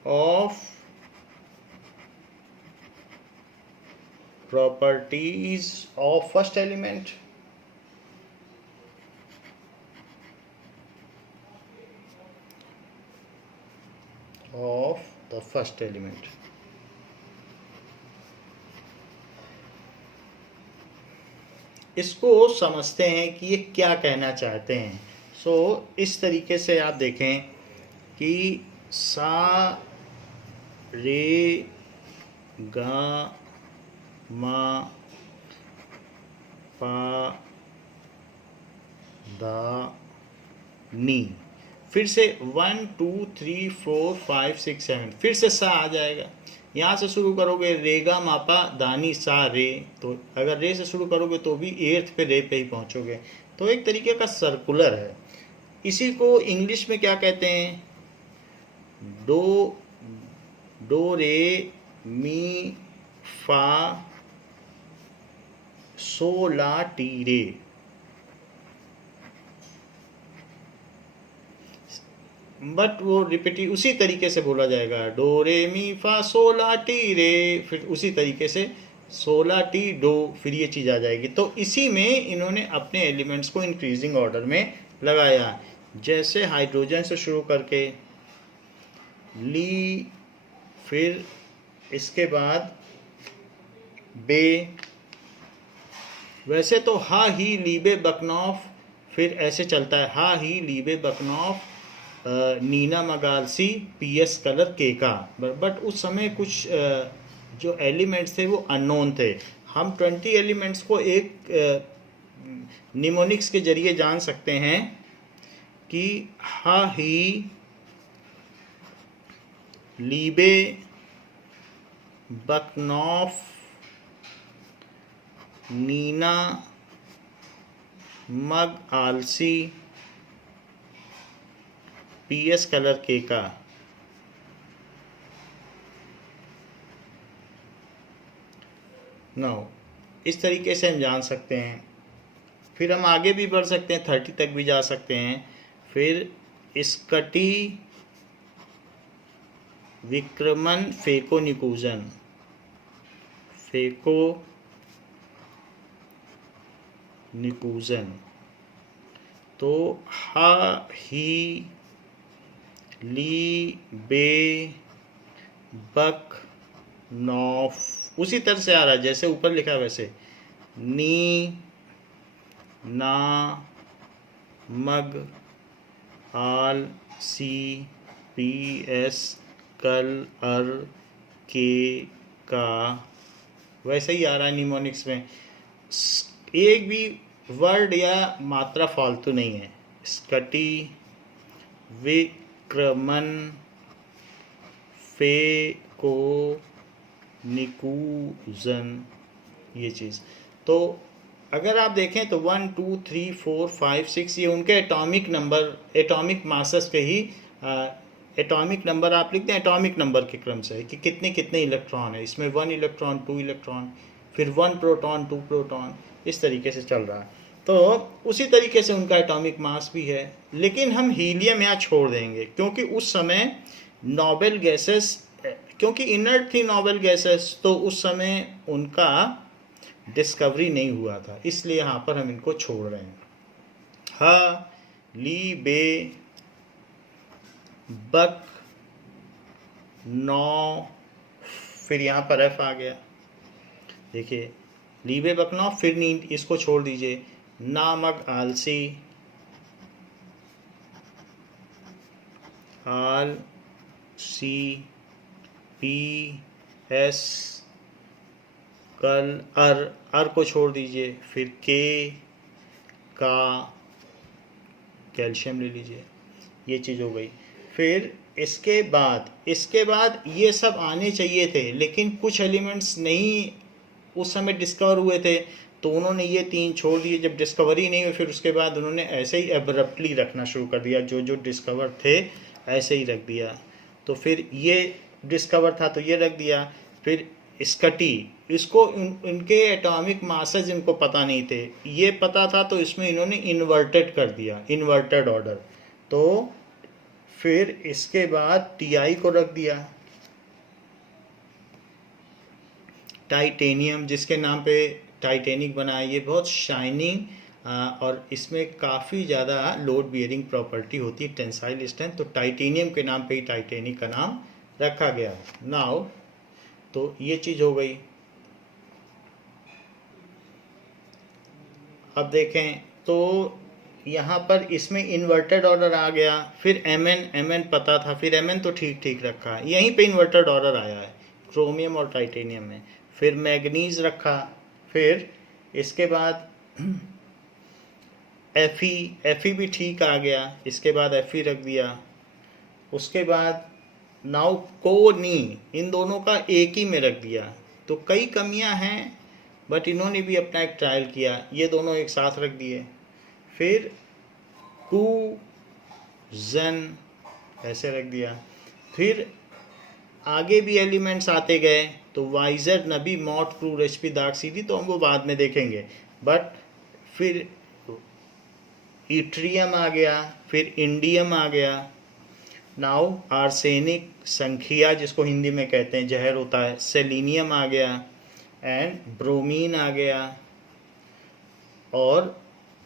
of properties of first element, of the first element। इसको समझते हैं कि ये क्या कहना चाहते हैं। सो इस तरीके से आप देखें कि सा रे गा मा पा दा नी, फिर से 1 2 3 4 5 6 7, फिर से सा आ जाएगा। यहाँ से शुरू करोगे रेगा मापा दानी सा रे, तो अगर रे से शुरू करोगे तो भी एर्थ पे रे पे ही पहुँचोगे। तो एक तरीके का सर्कुलर है। इसी को इंग्लिश में क्या कहते हैं? डो रे मी फा सो ला टी रे। बट वो रिपीट उसी तरीके से बोला जाएगा, डो रे मी फा सोला टी रे, फिर उसी तरीके से सोला टी डो, फिर ये चीज़ आ जाएगी। तो इसी में इन्होंने अपने एलिमेंट्स को इंक्रीजिंग ऑर्डर में लगाया, जैसे हाइड्रोजन से शुरू करके ली, फिर इसके बाद बे। वैसे तो हा ही लीबे बकनॉफ, फिर ऐसे चलता है हा ही लीबे बकनॉफ नीना मगालसी पीएस कलर के का। बट उस समय कुछ जो एलिमेंट्स थे वो अननोन थे। हम 20 एलिमेंट्स को एक निमोनिक्स के जरिए जान सकते हैं कि हा ही लीबे बकनॉफ नीना मग आलसी पीएस कलर के का। नो, इस तरीके से हम जान सकते हैं। फिर हम आगे भी बढ़ सकते हैं, 30 तक भी जा सकते हैं। फिर स्कटी विक्रमन फेको निकूजन, फेको निकूजन। तो हा ही ली बे बक नॉफ, उसी तरह से आ रहा है जैसे ऊपर लिखा है वैसे। नी ना मग आल सी पी एस कल अर के का, वैसे ही आ रहा है निमोनिक्स में। एक भी वर्ड या मात्रा फालतू नहीं है। स्कटी विक्रमन फेको निकूजन, ये चीज़। तो अगर आप देखें तो 1 2 3 4 5 6 ये उनके एटॉमिक नंबर, एटॉमिक मासेस के ही एटॉमिक नंबर आप लिखते हैं एटॉमिक नंबर के क्रम से कि कितने कितने इलेक्ट्रॉन है इसमें। 1 इलेक्ट्रॉन 2 इलेक्ट्रॉन, फिर 1 प्रोटॉन 2 प्रोटॉन, इस तरीके से चल रहा है। तो उसी तरीके से उनका एटॉमिक मास भी है। लेकिन हम हीलियम यहाँ छोड़ देंगे क्योंकि उस समय नोबेल गैसेस, क्योंकि इनर्ट थी नोबेल गैसेस, तो उस समय उनका डिस्कवरी नहीं हुआ था, इसलिए यहाँ पर हम इनको छोड़ रहे हैं। हा ली बे बक नौ, फिर यहाँ पर एफ आ गया। देखिए लीबे बकनौ, फिर नींद, इसको छोड़ दीजिए। नामक आलसी, आल सी पी एस कल अर को छोड़ दीजिए, फिर के का, कैल्शियम ले लीजिए, ये चीज़ हो गई। फिर इसके बाद ये सब आने चाहिए थे, लेकिन कुछ एलिमेंट्स नहीं उस समय डिस्कवर हुए थे, तो उन्होंने ये 3 छोड़ दिए। जब डिस्कवरी नहीं हुई, फिर उसके बाद उन्होंने ऐसे ही एब्रप्टली रखना शुरू कर दिया, जो जो डिस्कवर थे ऐसे ही रख दिया। तो फिर ये डिस्कवर था तो ये रख दिया। फिर स्कटी, इसको इनके एटॉमिक मासेस इनको पता नहीं थे, ये पता था तो इसमें इन्होंने इन्वर्टेड कर दिया, इन्वर्टेड ऑर्डर। तो फिर इसके बाद टीआई को रख दिया, टाइटेनियम, जिसके नाम पे टाइटेनिक बना है। ये बहुत शाइनिंग और इसमें काफ़ी ज़्यादा लोड बियरिंग प्रॉपर्टी होती है, टेंसाइल स्ट्रेंथ, तो टाइटेनियम के नाम पे ही टाइटेनिक का नाम रखा गया है। नाउ तो ये चीज़ हो गई। अब देखें तो यहाँ पर इसमें इन्वर्टेड ऑर्डर आ गया। फिर एमएन पता था, फिर एमएन तो ठीक ठीक रखा है, यहीं पे इन्वर्टेड ऑर्डर आया है क्रोमियम और टाइटेनियम में। फिर मैग्नीज रखा, फिर इसके बाद एफई भी ठीक आ गया, इसके बाद एफई रख दिया। उसके बाद नाउ कोनी, इन दोनों का एक ही में रख दिया। तो कई कमियां हैं, बट इन्होंने भी अपना एक ट्रायल किया, ये दोनों एक साथ रख दिए। फिर जन ऐसे रख दिया। फिर आगे भी एलिमेंट्स आते गए, तो वाइजर, नबी, मॉट, क्रू, रेशपी, दाग सीधी, तो हम वो बाद में देखेंगे। बट फिर इट्रियम आ गया, फिर इंडियम आ गया। नाउ आर्सेनिक, संखिया जिसको हिंदी में कहते हैं, जहर होता है, सेलिनियम आ गया, एंड ब्रोमीन आ गया, और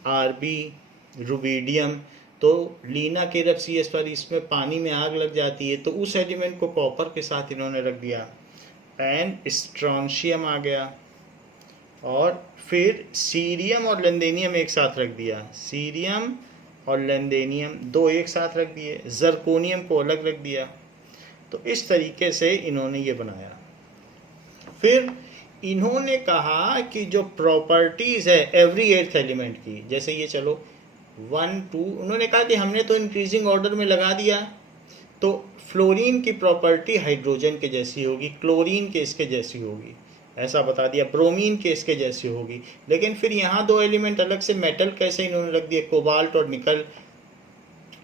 आरबी, रुबीडियम। तो लीना केरप CS पर इसमें पानी में आग लग जाती है, तो उस एलिमेंट को कॉपर के साथ इन्होंने रख दिया। एंड स्ट्रॉन्शियम आ गया, और फिर सीरियम और लेंदेनियम एक साथ रख दिया, सीरियम और लेंदेनियम दो एक साथ रख दिए, जर्कोनियम को अलग रख दिया। तो इस तरीके से इन्होंने ये बनाया। फिर इन्होंने कहा कि जो प्रॉपर्टीज़ है एवरी एर्थ एलिमेंट की, जैसे ये चलो 1 2, उन्होंने कहा कि हमने तो इंक्रीजिंग ऑर्डर में लगा दिया, तो फ्लोरीन की प्रॉपर्टी हाइड्रोजन के जैसी होगी, क्लोरीन के इसके जैसी होगी, ऐसा बता दिया, ब्रोमीन के इसके जैसी होगी। लेकिन फिर यहाँ 2 एलिमेंट अलग से मेटल कैसे इन्होंने रख दिए, कोबाल्ट और निकल।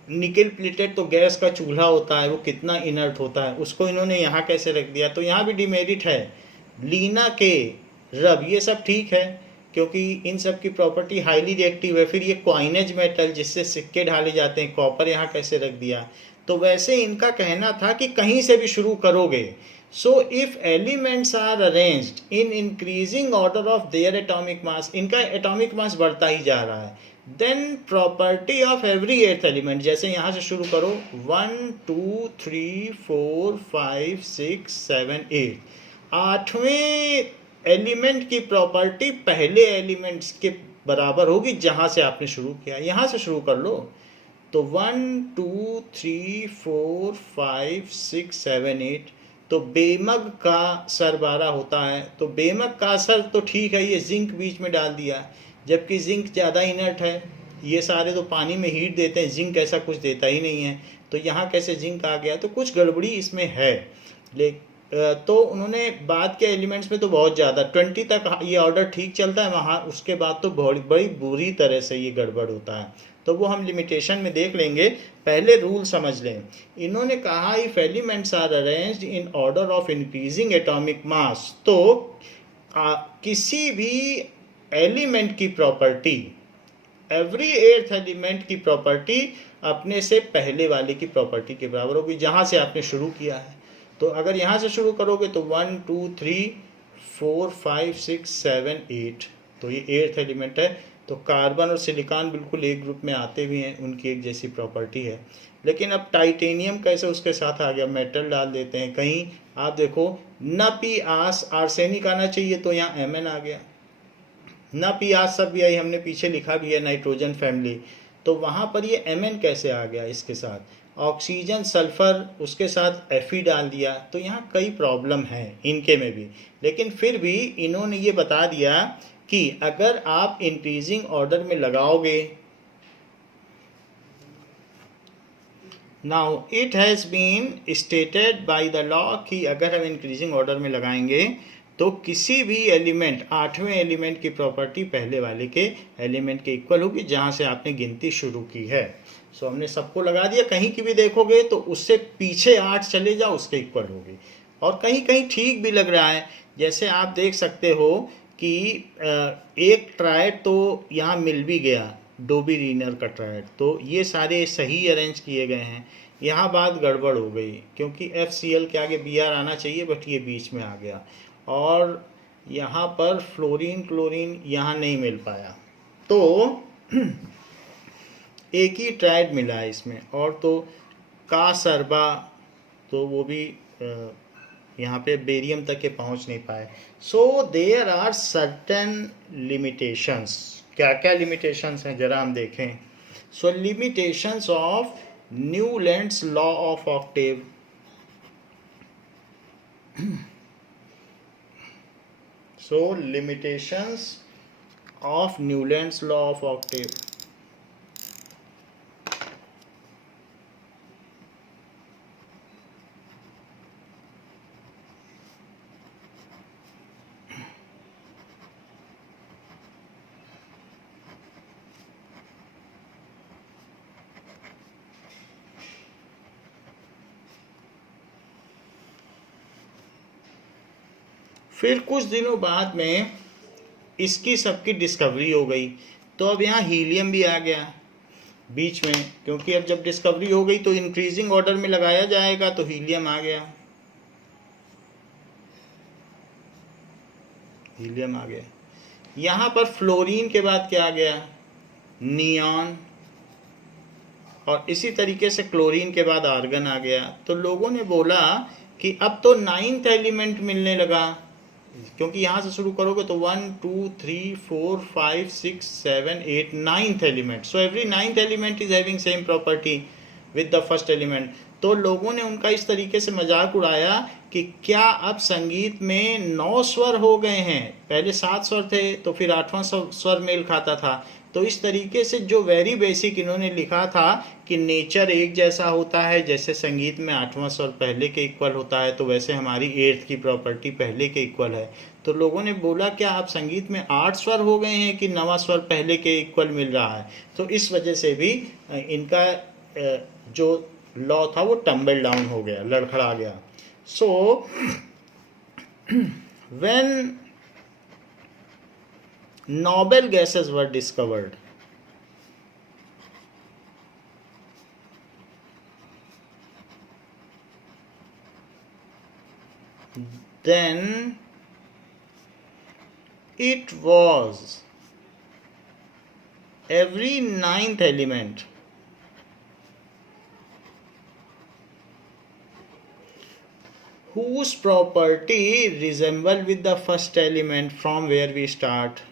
निकल प्लेटेड तो गैस का चूल्हा होता है, वो कितना इनर्ट होता है, उसको इन्होंने यहाँ कैसे रख दिया। तो यहाँ भी डिमेरिट है। लीना के, रब, ये सब ठीक है क्योंकि इन सब की प्रॉपर्टी हाईली रिएक्टिव है। फिर ये क्वाइनेज मेटल जिससे सिक्के ढाले जाते हैं, कॉपर यहाँ कैसे रख दिया। तो वैसे इनका कहना था कि कहीं से भी शुरू करोगे। So if elements are arranged in increasing order of their atomic mass, इनका एटॉमिक मास बढ़ता ही जा रहा है, then property of every eighth element, जैसे यहाँ से शुरू करो 1 2 3 4 5 6 7 8, 8वें एलिमेंट की प्रॉपर्टी पहले एलिमेंट्स के बराबर होगी जहाँ से आपने शुरू किया। यहाँ से शुरू कर लो, तो 1 2 3 4 5 6 7 8, तो बेमग का सर 12 होता है। तो बेमग का सर तो ठीक है, ये जिंक बीच में डाल दिया, जबकि जिंक ज़्यादा इनर्ट है। ये सारे तो पानी में हीट देते हैं, जिंक ऐसा कुछ देता ही नहीं है। तो यहाँ कैसे जिंक आ गया, तो कुछ गड़बड़ी इसमें है। तो उन्होंने बाद के एलिमेंट्स में तो बहुत ज़्यादा 20 तक ये ऑर्डर ठीक चलता है वहाँ, उसके बाद तो बड़ी बुरी तरह से ये गड़बड़ होता है। तो वो हम लिमिटेशन में देख लेंगे, पहले रूल समझ लें। इन्होंने कहा if elements are arranged in order of increasing atomic mass, तो किसी भी एलिमेंट की प्रॉपर्टी, एवरी एर्थ एलिमेंट की प्रॉपर्टी अपने से पहले वाले की प्रॉपर्टी के बराबर होगी जहाँ से आपने शुरू किया है। तो अगर यहाँ से शुरू करोगे तो 1 2 3 4 5 6 7 8, तो ये एर्थ एलिमेंट है। तो कार्बन और सिलिकॉन बिल्कुल एक ग्रुप में आते भी हैं, उनकी एक जैसी प्रॉपर्टी है। लेकिन अब टाइटेनियम कैसे उसके साथ आ गया, मेटल डाल देते हैं। कहीं आप देखो न पी आस, आर्सेनिक आना चाहिए तो यहाँ Mn आ गया, न पी आस सब भी आई, हमने पीछे लिखा भी है नाइट्रोजन फैमिली, तो वहाँ पर ये Mn कैसे आ गया इसके साथ। ऑक्सीजन सल्फर उसके साथ Fe डाल दिया, तो यहाँ कई प्रॉब्लम हैं इनके में भी। लेकिन फिर भी इन्होंने ये बता दिया कि अगर आप इंक्रीजिंग ऑर्डर में लगाओगे, now it has been stated by the law कि अगर हम इंक्रीजिंग ऑर्डर में लगाएंगे तो किसी भी एलिमेंट, 8वें एलिमेंट की प्रॉपर्टी पहले वाले के एलिमेंट के इक्वल होगी जहां से आपने गिनती शुरू की है। सो हमने सबको लगा दिया, कहीं की भी देखोगे तो उससे पीछे 8 चले जाओ उसके इक्वल होगी। और कहीं कहीं ठीक भी लग रहा है, जैसे आप देख सकते हो कि एक ट्रायड तो यहाँ मिल भी गया, डोबी रीनर का ट्रायड, तो ये सारे सही अरेंज किए गए हैं। यहाँ बात गड़बड़ हो गई क्योंकि FCl के आगे Br आना चाहिए बट ये बीच में आ गया, और यहाँ पर फ्लोरीन क्लोरीन यहाँ नहीं मिल पाया, तो एक ही ट्रायड मिला है इसमें। और तो का सरबा तो वो भी यहाँ पे बेरियम तक के पहुँच नहीं पाए। So there are certain limitations. क्या क्या लिमिटेशंस हैं जरा हम देखें। So limitations of Newlands law of octave. So limitations of Newlands law of octave. फिर कुछ दिनों बाद में इसकी सबकी डिस्कवरी हो गई, तो अब यहाँ हीलियम भी आ गया बीच में, क्योंकि अब जब डिस्कवरी हो गई तो इंक्रीजिंग ऑर्डर में लगाया जाएगा, तो हीलियम आ गया, हीलियम आ गया। यहाँ पर फ्लोरीन के बाद क्या आ गया, नियॉन, और इसी तरीके से क्लोरीन के बाद आर्गन आ गया। तो लोगों ने बोला कि अब तो 9th एलिमेंट मिलने लगा, क्योंकि यहाँ से शुरू करोगे तो 1 2 3 4 5 6 7 8 9th element. So every 9th element is having same property with the first element. तो लोगों ने उनका इस तरीके से मजाक उड़ाया कि क्या अब संगीत में 9 स्वर हो गए हैं, पहले 7 स्वर थे तो फिर 8वां स्वर मेल खाता था। तो इस तरीके से जो वेरी बेसिक इन्होंने लिखा था कि नेचर एक जैसा होता है, जैसे संगीत में 8वां स्वर पहले के इक्वल होता है तो वैसे हमारी 8th की प्रॉपर्टी पहले के इक्वल है। तो लोगों ने बोला क्या अब संगीत में 8 स्वर हो गए हैं कि 9वां स्वर पहले के इक्वल मिल रहा है। तो इस वजह से भी इनका जो लॉ था वो टम्बल डाउन हो गया, लड़खड़ा गया। So when noble gases were discovered, then it was every 9th element whose property resemble with the first element from where we start.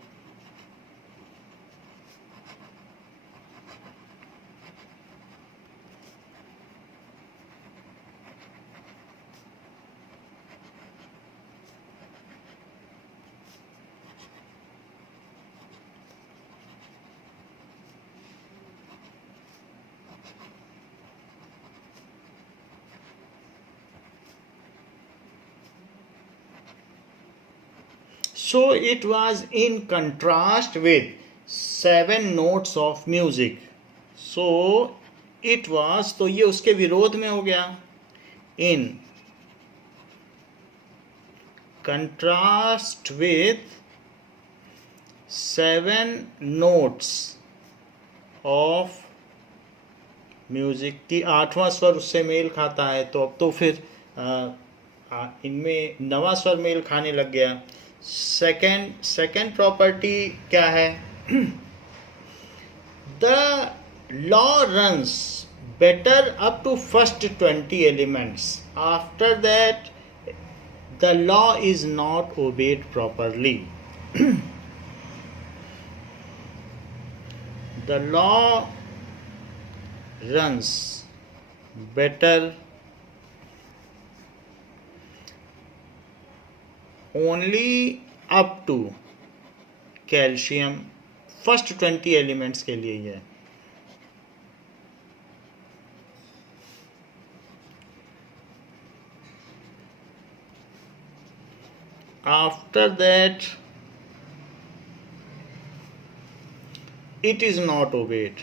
So it was in contrast with 7 notes of music. So it was, तो ये उसके विरोध में हो गया, in contrast with 7 notes of music की 8वां स्वर उससे मेल खाता है, तो अब तो फिर इनमें 9वां स्वर मेल खाने लग गया। सेकेंड प्रॉपर्टी क्या है, the law runs better up to first 20 elements, after that the law is not obeyed properly. The law runs better only up to calcium, first 20 elements के लिए ही है। After that it is not obeyed.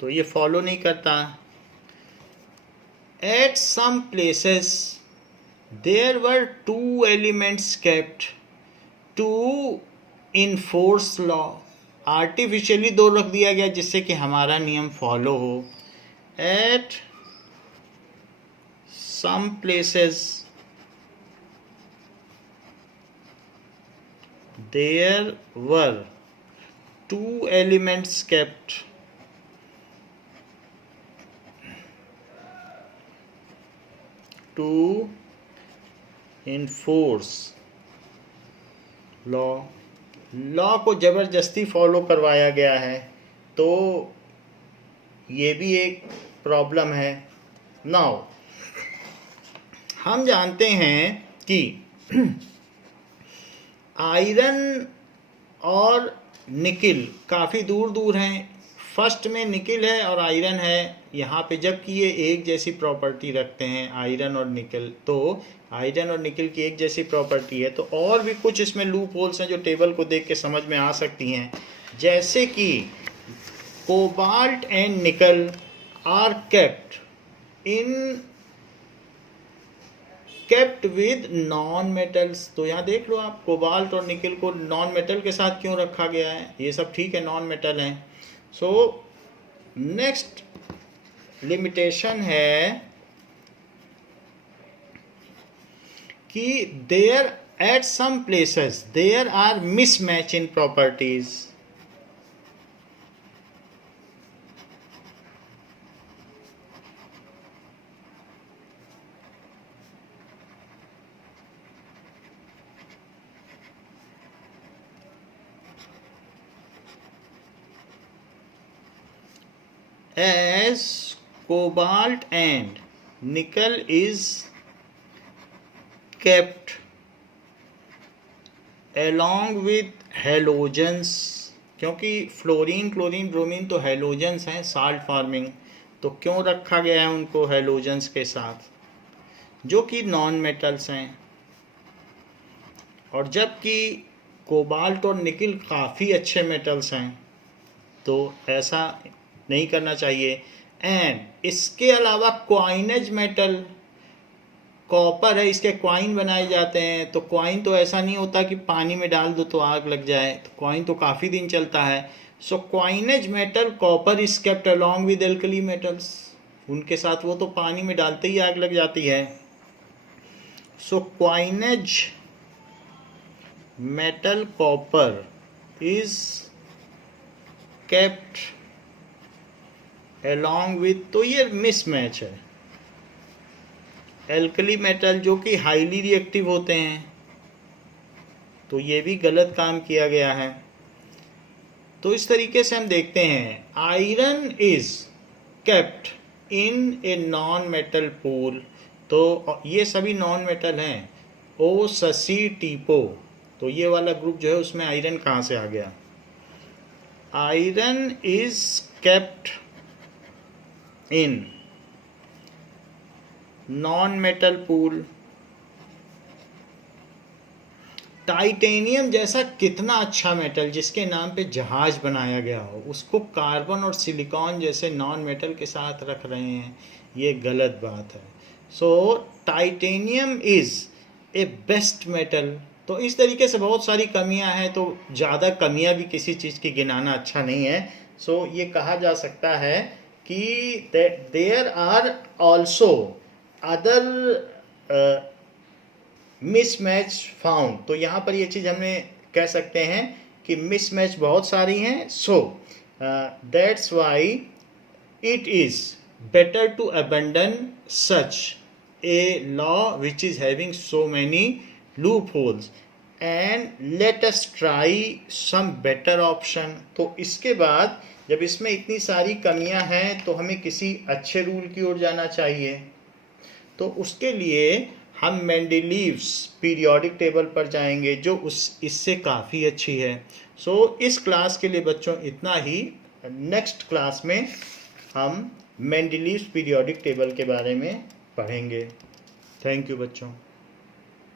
तो ये follow नहीं करता। At some places there were 2 elements kept to enforce law. Artificially 2 रख दिया गया जिससे कि हमारा नियम फॉलो हो। At some places there were 2 elements kept to enforce law. Law को ज़बरदस्ती फॉलो करवाया गया है, तो ये भी एक प्रॉब्लम है। नाउ हम जानते हैं कि आयरन और निकिल काफ़ी दूर दूर हैं। फर्स्ट में निकिल है और आयरन है यहाँ पे, जबकि ये एक जैसी प्रॉपर्टी रखते हैं आयरन और निकिल। तो आयरन और निकिल की एक जैसी प्रॉपर्टी है, तो और भी कुछ इसमें लूप होल्स हैं जो टेबल को देख के समझ में आ सकती हैं। जैसे कि cobalt and nickel are kept with non metals. तो यहाँ देख लो आप, कोबाल्ट और निकिल को नॉन मेटल के साथ क्यों रखा गया है? ये सब ठीक है, नॉन मेटल हैं। सो नेक्स्ट लिमिटेशन है कि there at some places there are mismatch in properties. As cobalt and nickel is kept along with halogens, क्योंकि फ्लोरीन, क्लोरीन, ब्रोमीन तो हेलोजेंस हैं साल्ट फार्मिंग, तो क्यों रखा गया है उनको हेलोजेंस के साथ जो कि नॉन मेटल्स हैं? और जबकि कोबाल्ट और निकिल काफ़ी अच्छे मेटल्स हैं, तो ऐसा नहीं करना चाहिए। एंड इसके अलावा क्वाइनेज मेटल कॉपर है, इसके क्वाइन बनाए जाते हैं। तो क्वाइन तो ऐसा नहीं होता कि पानी में डाल दो तो आग लग जाए, तो क्वाइन तो काफ़ी दिन चलता है। So coinage metal copper is kept along with alkali metals, उनके साथ वो तो पानी में डालते ही आग लग जाती है। So coinage metal copper is kept along with, तो ये मिसमैच है। एल्कली मेटल जो कि हाईली रिएक्टिव होते हैं, तो ये भी गलत काम किया गया है। तो इस तरीके से हम देखते हैं iron is kept in a non metal pool, तो ये सभी नॉन मेटल हैं। ओ ससी टीपो, तो ये वाला ग्रुप जो है उसमें आयरन कहाँ से आ गया? Iron is kept in non metal pool. Titanium जैसा कितना अच्छा मेटल जिसके नाम पे जहाज बनाया गया हो, उसको कार्बन और सिलिकॉन जैसे नॉन मेटल के साथ रख रहे हैं, ये गलत बात है। So titanium is a best metal. तो इस तरीके से बहुत सारी कमियां हैं, तो ज़्यादा कमियां भी किसी चीज़ की गिनाना अच्छा नहीं है। सो ये कहा जा सकता है कि there are also other mismatch found. तो यहाँ पर ये चीज़ हमें कह सकते हैं कि मिसमैच बहुत सारी हैं। So that's why it is better to abandon such a law which is having so many loop holes and let us try some better option. तो इसके बाद जब इसमें इतनी सारी कमियां हैं तो हमें किसी अच्छे रूल की ओर जाना चाहिए। तो उसके लिए हम मेंडलीव्स पीरियोडिक टेबल पर जाएंगे जो इससे काफ़ी अच्छी है। सो इस क्लास के लिए बच्चों इतना ही। नेक्स्ट क्लास में हम मेंडलीव्स पीरियोडिक टेबल के बारे में पढ़ेंगे। थैंक यू बच्चों।